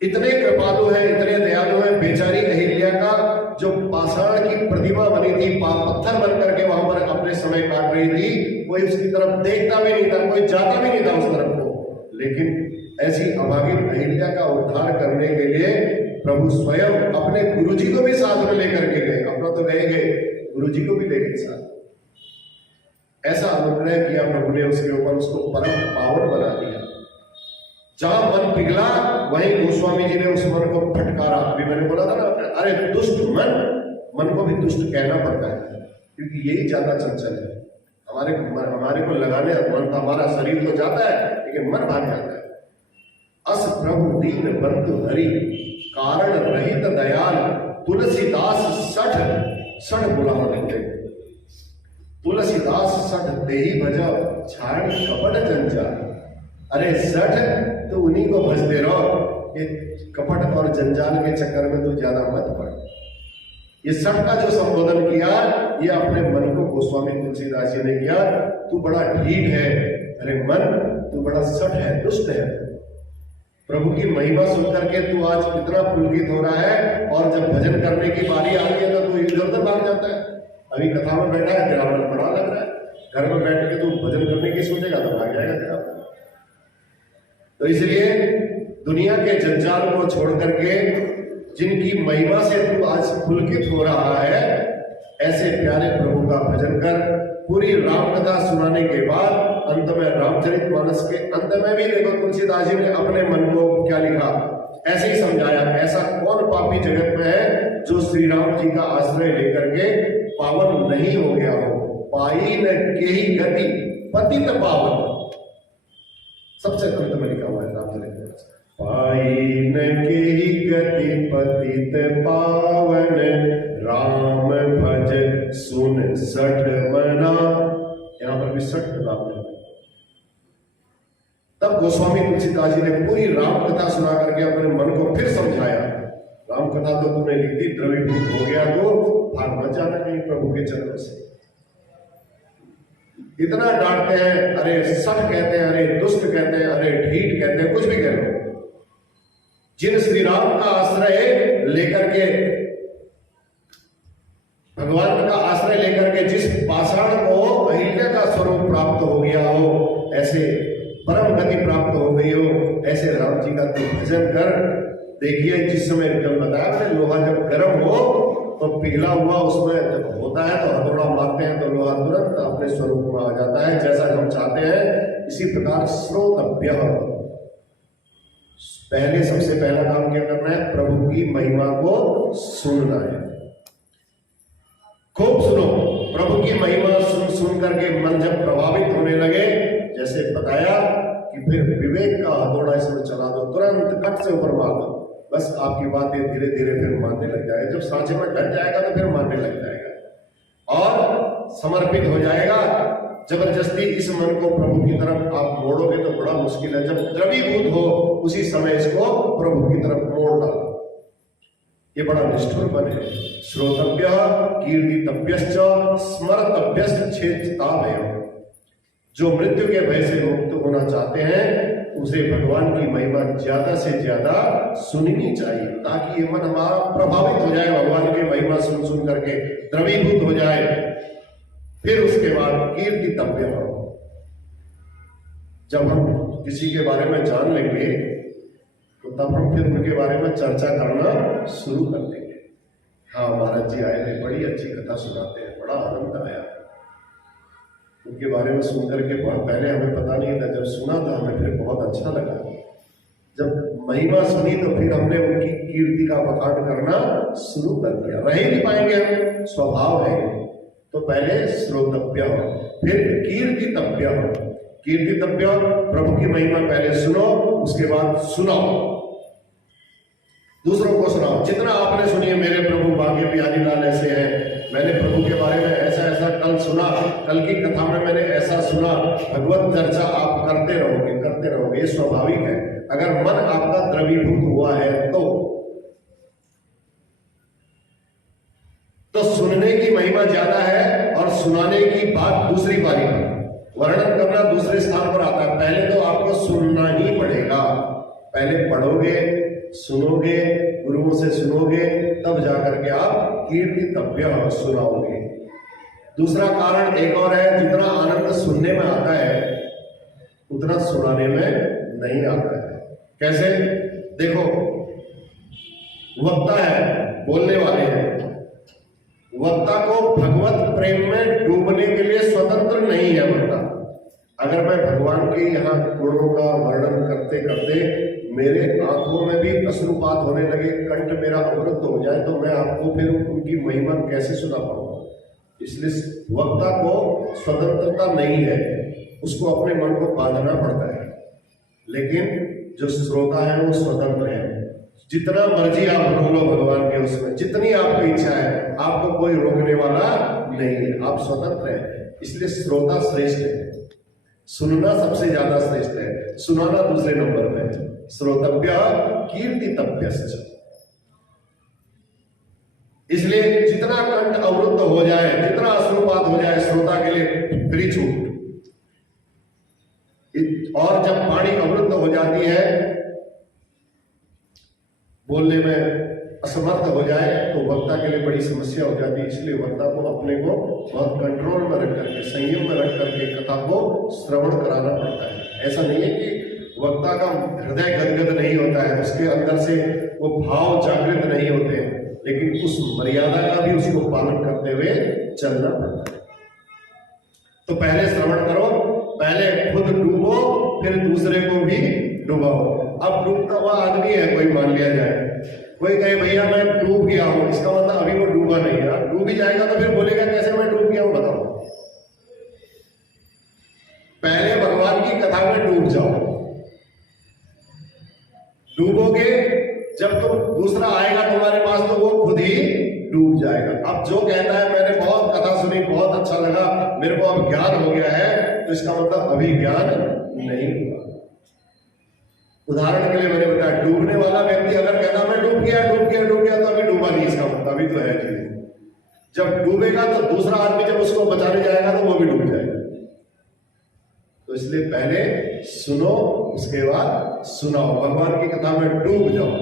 इतने कृपालु है, इतने दयालु है। बेचारी अहिल्या का जो पाषाण की प्रतिमा बनी थी, पत्थर बन करके वहां पर अपने समय काट रही थी, कोई उसकी तरफ देखता भी नहीं था, कोई जाता भी नहीं था उस तरफ को। लेकिन ऐसी अभागिन अहिल्या का उद्धार करने के लिए प्रभु स्वयं अपने गुरुजी को भी साथ में लेकर के गए। अपना तो गए गए, गुरुजी को भी ले गए साथ। ऐसा अनुग्रह किया प्रभु ने उसके ऊपर, उसको परम पावन बना दिया। जहां मन पिघला वहीं गोस्वामी जी ने उस मन को फटकारा। अभी मैंने बोला था ना, अरे दुष्ट मन, मन को भी दुष्ट कहना पड़ता है, क्योंकि यही ज्यादा चंचल है। हमारे को लगाने मन, हमारा शरीर तो जाता है लेकिन मन भाग जाता है। अस प्रभु दीन बंधु हरि, कारण रहित दयाल, तुलसीदास सठ बुलावा देते। तुलसीदास सठ देही भजा, छाड़ी कपट जंजाल। अरे सठ, तो उन्हीं को भजते रहो, ये कपट और जंजाल के चक्कर में तो ज्यादा मत पड़। ये सठ का जो संबोधन किया, ये अपने मन को गोस्वामी तुलसीदास जी ने किया। तू बड़ा ढीठ है, अरे मन तू बड़ा सठ है, दुष्ट है। प्रभु की महिमा सुनकर के तू आज कितना पुलकित हो रहा है, और जब भजन करने की बारी आती है तो तू इधर उधर भाग जाता है। अभी कथा में बैठा है, तेरा मन बड़ा लग रहा है, घर में बैठ के तू भजन करने की सोचेगा तो भाग जाएगा तेरा। तो इसलिए दुनिया के जंजाल को छोड़ करके जिनकी महिमा से तू आज पुलकित हो रहा है, ऐसे प्यारे प्रभु का भजन कर। पूरी राम कथा सुनाने के बाद अंत में रामचरितमानस के अंत में भी देखो तुलसीदास जी ने अपने मन को क्या लिखा, ऐसे ही समझाया। ऐसा कौन पापी जगत में है जो श्री राम जी का आश्रय लेकर के पावन नहीं हो गया हो। पाई न केही गति पतित पावन, सबसे अंत में लिखा हुआ है रामचरितमानस। पाई न केही गति पतित पावन, राम भज सुन सठ मना। यहां पर भी सठ नाम है। तब गोस्वामी तुलसीदास जी ने पूरी राम कथा सुना करके अपने मन को फिर समझाया। राम कथा तो तुमने लिख दी, द्रवीभूत हो गया तो भाग मत जाना कहीं प्रभु के चरणों से। इतना डांटते हैं, अरे सठ कहते हैं, अरे दुष्ट कहते हैं, अरे ढीठ कहते हैं, कुछ भी कह लो। जिन श्री राम का आश्रय लेकर के, भगवान का आश्रय लेकर के जिस पाषाण को अहिल्या का स्वरूप प्राप्त हो गया हो, ऐसे परम गति प्राप्त हो गई हो, ऐसे राम जी का तो भजन कर। देखिए जिस समय जब बताया मैंने, लोहा जब गर्म हो तो पिघला हुआ उसमें जब होता है तो हथौड़ा मारते हैं तो लोहा तुरंत अपने स्वरूप में आ जाता है। जैसा हम चाहते हैं इसी प्रकार श्रोतव्य, पहले सबसे पहला काम क्या करना है, प्रभु की महिमा को सुनना है। खूब सुनो, प्रभु की महिमा सुन सुन करके मन जब प्रभावित होने लगे, जैसे बताया कि फिर विवेक का हथौड़ा इसमें चला दो, तुरंत कट से ऊपर मार दो, बस आपकी बातें धीरे धीरे फिर मानने लग जाएगा। जब सांचे में ढक जाएगा तो फिर मानने लग जाएगा और समर्पित हो जाएगा। जबरदस्ती इस मन को प्रभु की तरफ आप मोड़ोगे तो बड़ा मुश्किल है। जब द्रवीभूत हो उसी समय इसको प्रभु की तरफ मोड़ डालो, ये बड़ा निष्ठुर बन है। श्रोतव्य कीर्तितव्यश्च स्मरतव्यश्च चेतताभयम्। जो मृत्यु के भय से मुक्त होना चाहते हैं उसे भगवान की महिमा ज्यादा से ज्यादा सुननी चाहिए, ताकि ये मन हमारा प्रभावित हो जाए, भगवान की महिमा सुन सुन करके द्रवीभूत हो जाए। फिर उसके बाद कीर्तितव्य, जब हम किसी के बारे में जान लेंगे तो तब हम फिर उनके बारे में चर्चा करना शुरू कर देंगे। हाँ महाराज जी आए थे, बड़ी अच्छी कथा सुनाते हैं, बड़ा आनंद आया उनके बारे में सुनकर के। बहुत पहले हमें पता नहीं था, जब सुना था हमें फिर बहुत अच्छा लगा। जब महिमा सुनी तो फिर हमने उनकी कीर्ति का बखान करना शुरू कर दिया। रह ही नहीं पाएंगे हम, स्वभाव है। तो पहले श्रोतव्य, फिर कीर्तितव्य। कीर्तितव्य, प्रभु की महिमा पहले सुनो, उसके बाद सुनाओ, दूसरों को सुनाओ। जितना आपने सुनी है, मेरे प्रभु बांके बिहारी लाल ऐसे हैं, मैंने प्रभु के बारे में ऐसा ऐसा कल सुना, कल की कथा में मैंने ऐसा सुना, भगवत चर्चा आप करते रहोगे, करते रहोगे, ये स्वाभाविक है। अगर मन आपका द्रवीभूत हुआ है तो सुनने की महिमा ज्यादा है और सुनाने की बात दूसरी बारी में, वर्णन करना दूसरे स्थान पर आता है। पहले तो आपको सुनना ही पड़ेगा, पहले पढ़ोगे, सुनोगे, गुरुओं से सुनोगे, तब जाकर के आप कीर्तितव्य सुनाओगे। दूसरा कारण एक और है, जितना आनंद सुनने में आता है उतना सुनाने में नहीं आता है। कैसे? देखो, वक्ता है, बोलने वाले हैं, वक्ता को भगवत प्रेम में डूबने के लिए स्वतंत्र नहीं है वक्ता। अगर मैं भगवान के यहाँ गुणों का वर्णन करते करते मेरे आंखों में भी अश्रुपात होने लगे, कंठ मेरा अवरुद्ध हो जाए, तो मैं आपको फिर उनकी महिमा कैसे सुना पाऊंगा? इसलिए वक्ता को स्वतंत्रता नहीं है, उसको अपने मन को बांधना पड़ता है। लेकिन जो श्रोता है वो स्वतंत्र है, जितना मर्जी आप बोलो भगवान के उसमें, जितनी आपकी इच्छा है, आपको कोई रोकने वाला नहीं है, आप स्वतंत्र हैं। इसलिए श्रोता श्रेष्ठ है, सुनना सबसे ज्यादा श्रेष्ठ है, सुनाना दूसरे नंबर में है। श्रोतव्य कीर्तितव्यश्च। इसलिए जितना कंठ अवरुद्ध हो जाए, जितना अश्रुपात हो जाए, श्रोता के लिए फ्री छूट। और जब वाणी अवरुद्ध हो जाती है, बोलने में असमर्थ हो जाए तो वक्ता के लिए बड़ी समस्या हो जाती है। इसलिए वक्ता को अपने को बहुत कंट्रोल में रख करके, संयम में रख करके कथा को श्रवण कराना पड़ता है। ऐसा नहीं है कि वक्ता का हृदय गदगद नहीं होता है, उसके अंदर से वो भाव जागृत नहीं होते, लेकिन उस मर्यादा का भी उसको पालन करते हुए चलना पड़ता है। तो पहले श्रवण करो, पहले खुद डूबो, फिर दूसरे को भी डुबाओ। अब डूबता हुआ आदमी है कोई, मान लिया जाए, कोई कहे भैया मैं डूब गया हूं, इसका मतलब अभी वो डूबा नहीं है। डूब ही जाएगा तो फिर बोलेगा कैसे मैं डूब गया हूं, बताओ। पहले भगवान की कथा में डूब जाओ, डूबोगे जब तुम दूसरा आएगा तुम्हारे पास तो वो खुद ही डूब जाएगा। अब जो कहता है मैंने बहुत कथा सुनी, बहुत अच्छा लगा, मेरे को अब ज्ञान हो गया है, तो इसका मतलब अभी ज्ञान नहीं हुआ। उदाहरण के लिए मैंने बताया, डूबने वाला व्यक्ति अगर कहता मैं डूब गया डूब गया डूब गया, तो अभी डूबा नहीं, इसका मतलब अभी तो है जी। जब डूबेगा तो दूसरा आदमी जब उसको बचाने जाएगा तो वो भी डूब जाएगा। तो इसलिए पहले सुनो, उसके बाद सुनाओ। भगवान की कथा में डूब जाओ।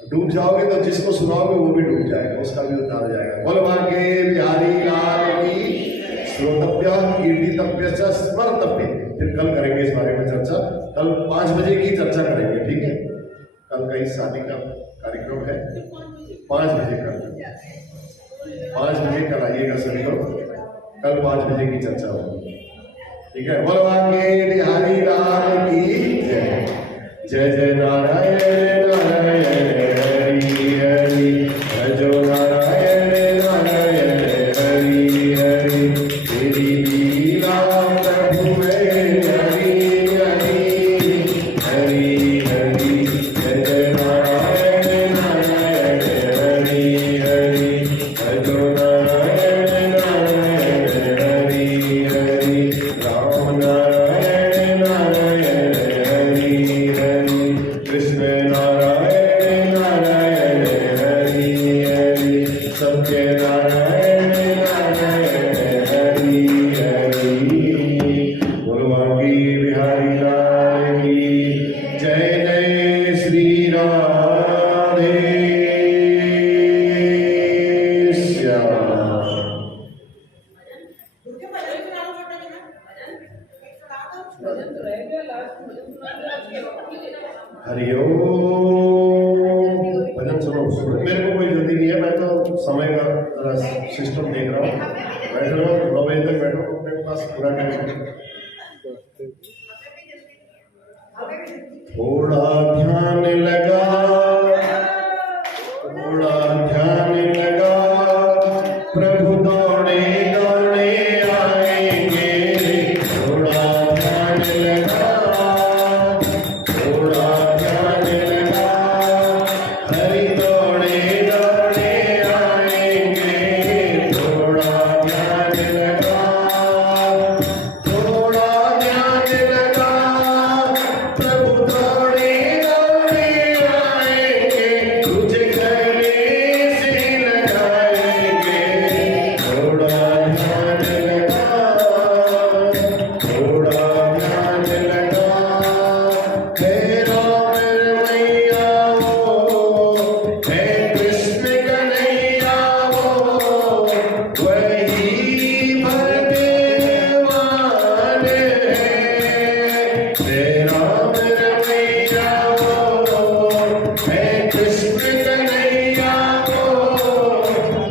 डूब जाओगे तो जिसको सुनाओगे वो भी डूब जाएगा, उसका भी उद्धार हो जाएगा। बोल भाग्य बिहारी लाल की, श्रोतव्य कीर्तितव्य स्मर्तव्य। फिर कल करेंगे इस बारे में चर्चा, कल 5 बजे की चर्चा करेंगे, ठीक है। कल कहीं शादी का कार्यक्रम है, 5 बजे कल 5 बजे कल आइएगा सभी लोग, कल 5 बजे की चर्चा होगी, ठीक है। बोल भाग्य बिहारी लाल की जय। जय जय नारायण नारायण हरि हरि, भजो नारायण नारायण हरि हरि, तेरी लीला प्रभु में हरि हरि हरि हरि। जय जय नारायण नारायण हरि हरि, भजो नारायण नारायण हरि हरि, राम नारायण नारायण हरि हरि, कृष्ण नारायण नारायण हरि हरि, सत्य नारायण नारायण हरि हरि। बोलो भाग्य बिहारी लाल की जय। जय श्री राधे श्याम। हरि ओम। भजन सुनो, मेरे को कोई जल्दी नहीं है, मैं तो समय का जरा सिस्टम देख रहा हूँ। बैठ रहो, 9 बजे तक बैठो, अपने पास पूरा टाइम। थोड़ा ध्यान लगा, थोड़ा ध्यान लगा, प्रभु दौड़े दौड़े आएंगे। थोड़ा ध्यान लगा, थोड़ा ध्यान लगा, हरि दौड़े दौड़े आएंगे। थोड़ा ध्यान लगा, थोड़ा ध्यान लगा, प्रभु दौड़े दौड़े आएंगे, तुझे गले से लगाएंगे। थोड़ा ध्यान लगा, थोड़ा ध्यान लगा, हे राम मैया वो, हे कृष्ण कन्हैया वो, वही भगवान है। हे राम मैया वो, हे कृष्ण कन्हैया वो,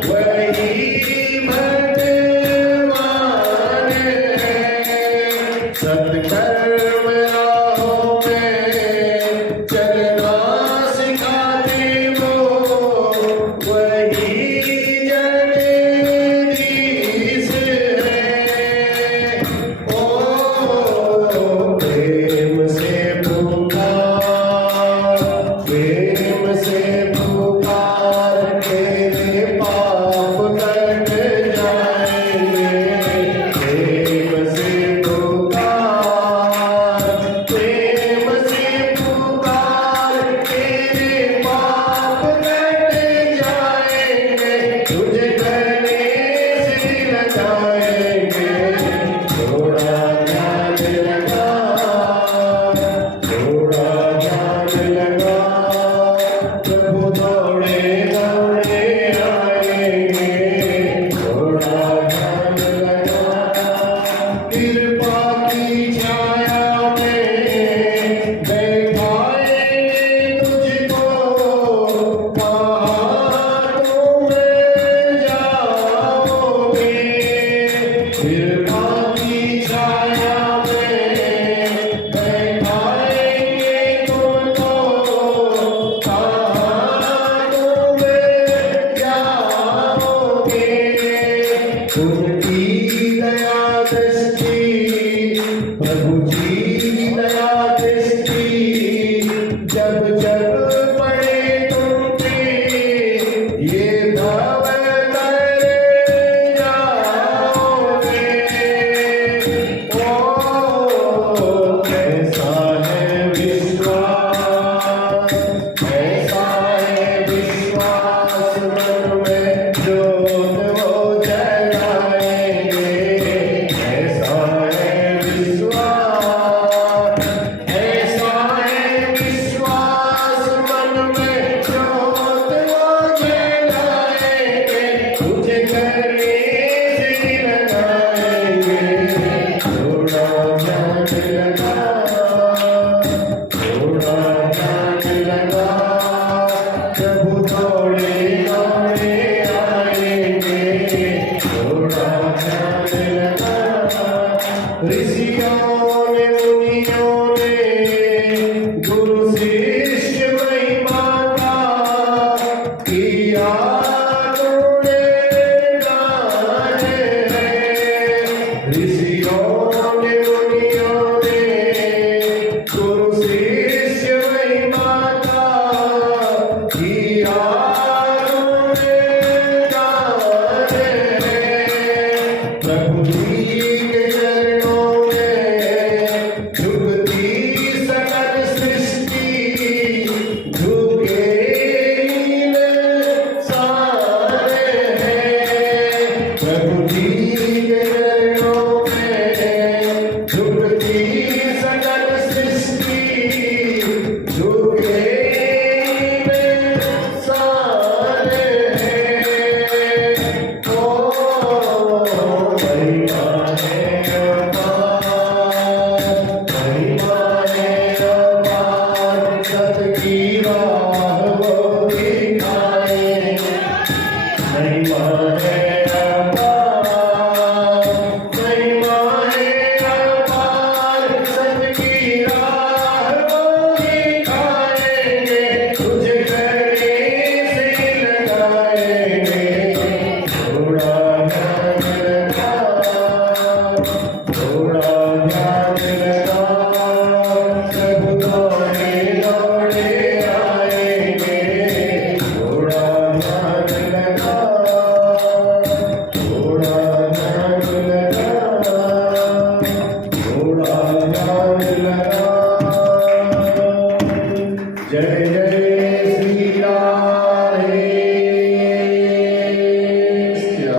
वही भगवान है। सत्कर्म राहों में चलना सिखाते वो, वही जगदीश है। ओ प्रेम से पुकार, प्रेम से पुकार, तेरे पाप कट जाएंगे। प्रेम से पुकार, जी की दया दृष्टि जब जब पड़े तुम पे, ये भाव करे जाओगे। ओ कैसा है विश्वास, कैसा है विश्वास, मन में ज्योत वो जलाएंगे। ऐसा है विश्वास, ऐसा है विश्वास, मन में ज्योत वो जलाएंगे। तुझे करने से लगाएंगे, थोड़ा ध्यान लगा, थोड़ा ध्यान लगा। प्रभु थोड़े थोड़े आएंगे, थोड़ा ध्यान लगा। ऋषियों ने मुनियों ने गुरु शिष्य महिमा का किया तूने गाने। ऋषियों ने मुनियों ने गुरु शिष्य महिमा का किया तूने गाने। प्रभु जी के चरणों में झुकती सकल सृष्टि, झुके सारे हैं। प्रभु जी के चरणों में झुकती सकल सृष्टि, झुके सारे हैं। ओ महिमा है अपार, महिमा है अपार, सत की राह वो दिखाए। महिमा है अपार, महिमा है अपार, सत की राह वो दिखाएंगे। तुझे करने से लगाएंगे, थोड़ा ध्यान लगा, थोड़ा ध्यान लगा। प्रभु दौड़े दौड़े आएंगे, थोड़ा ध्यान लगा, थोड़ा ध्यान लगा, थोड़ा ध्यान लगा।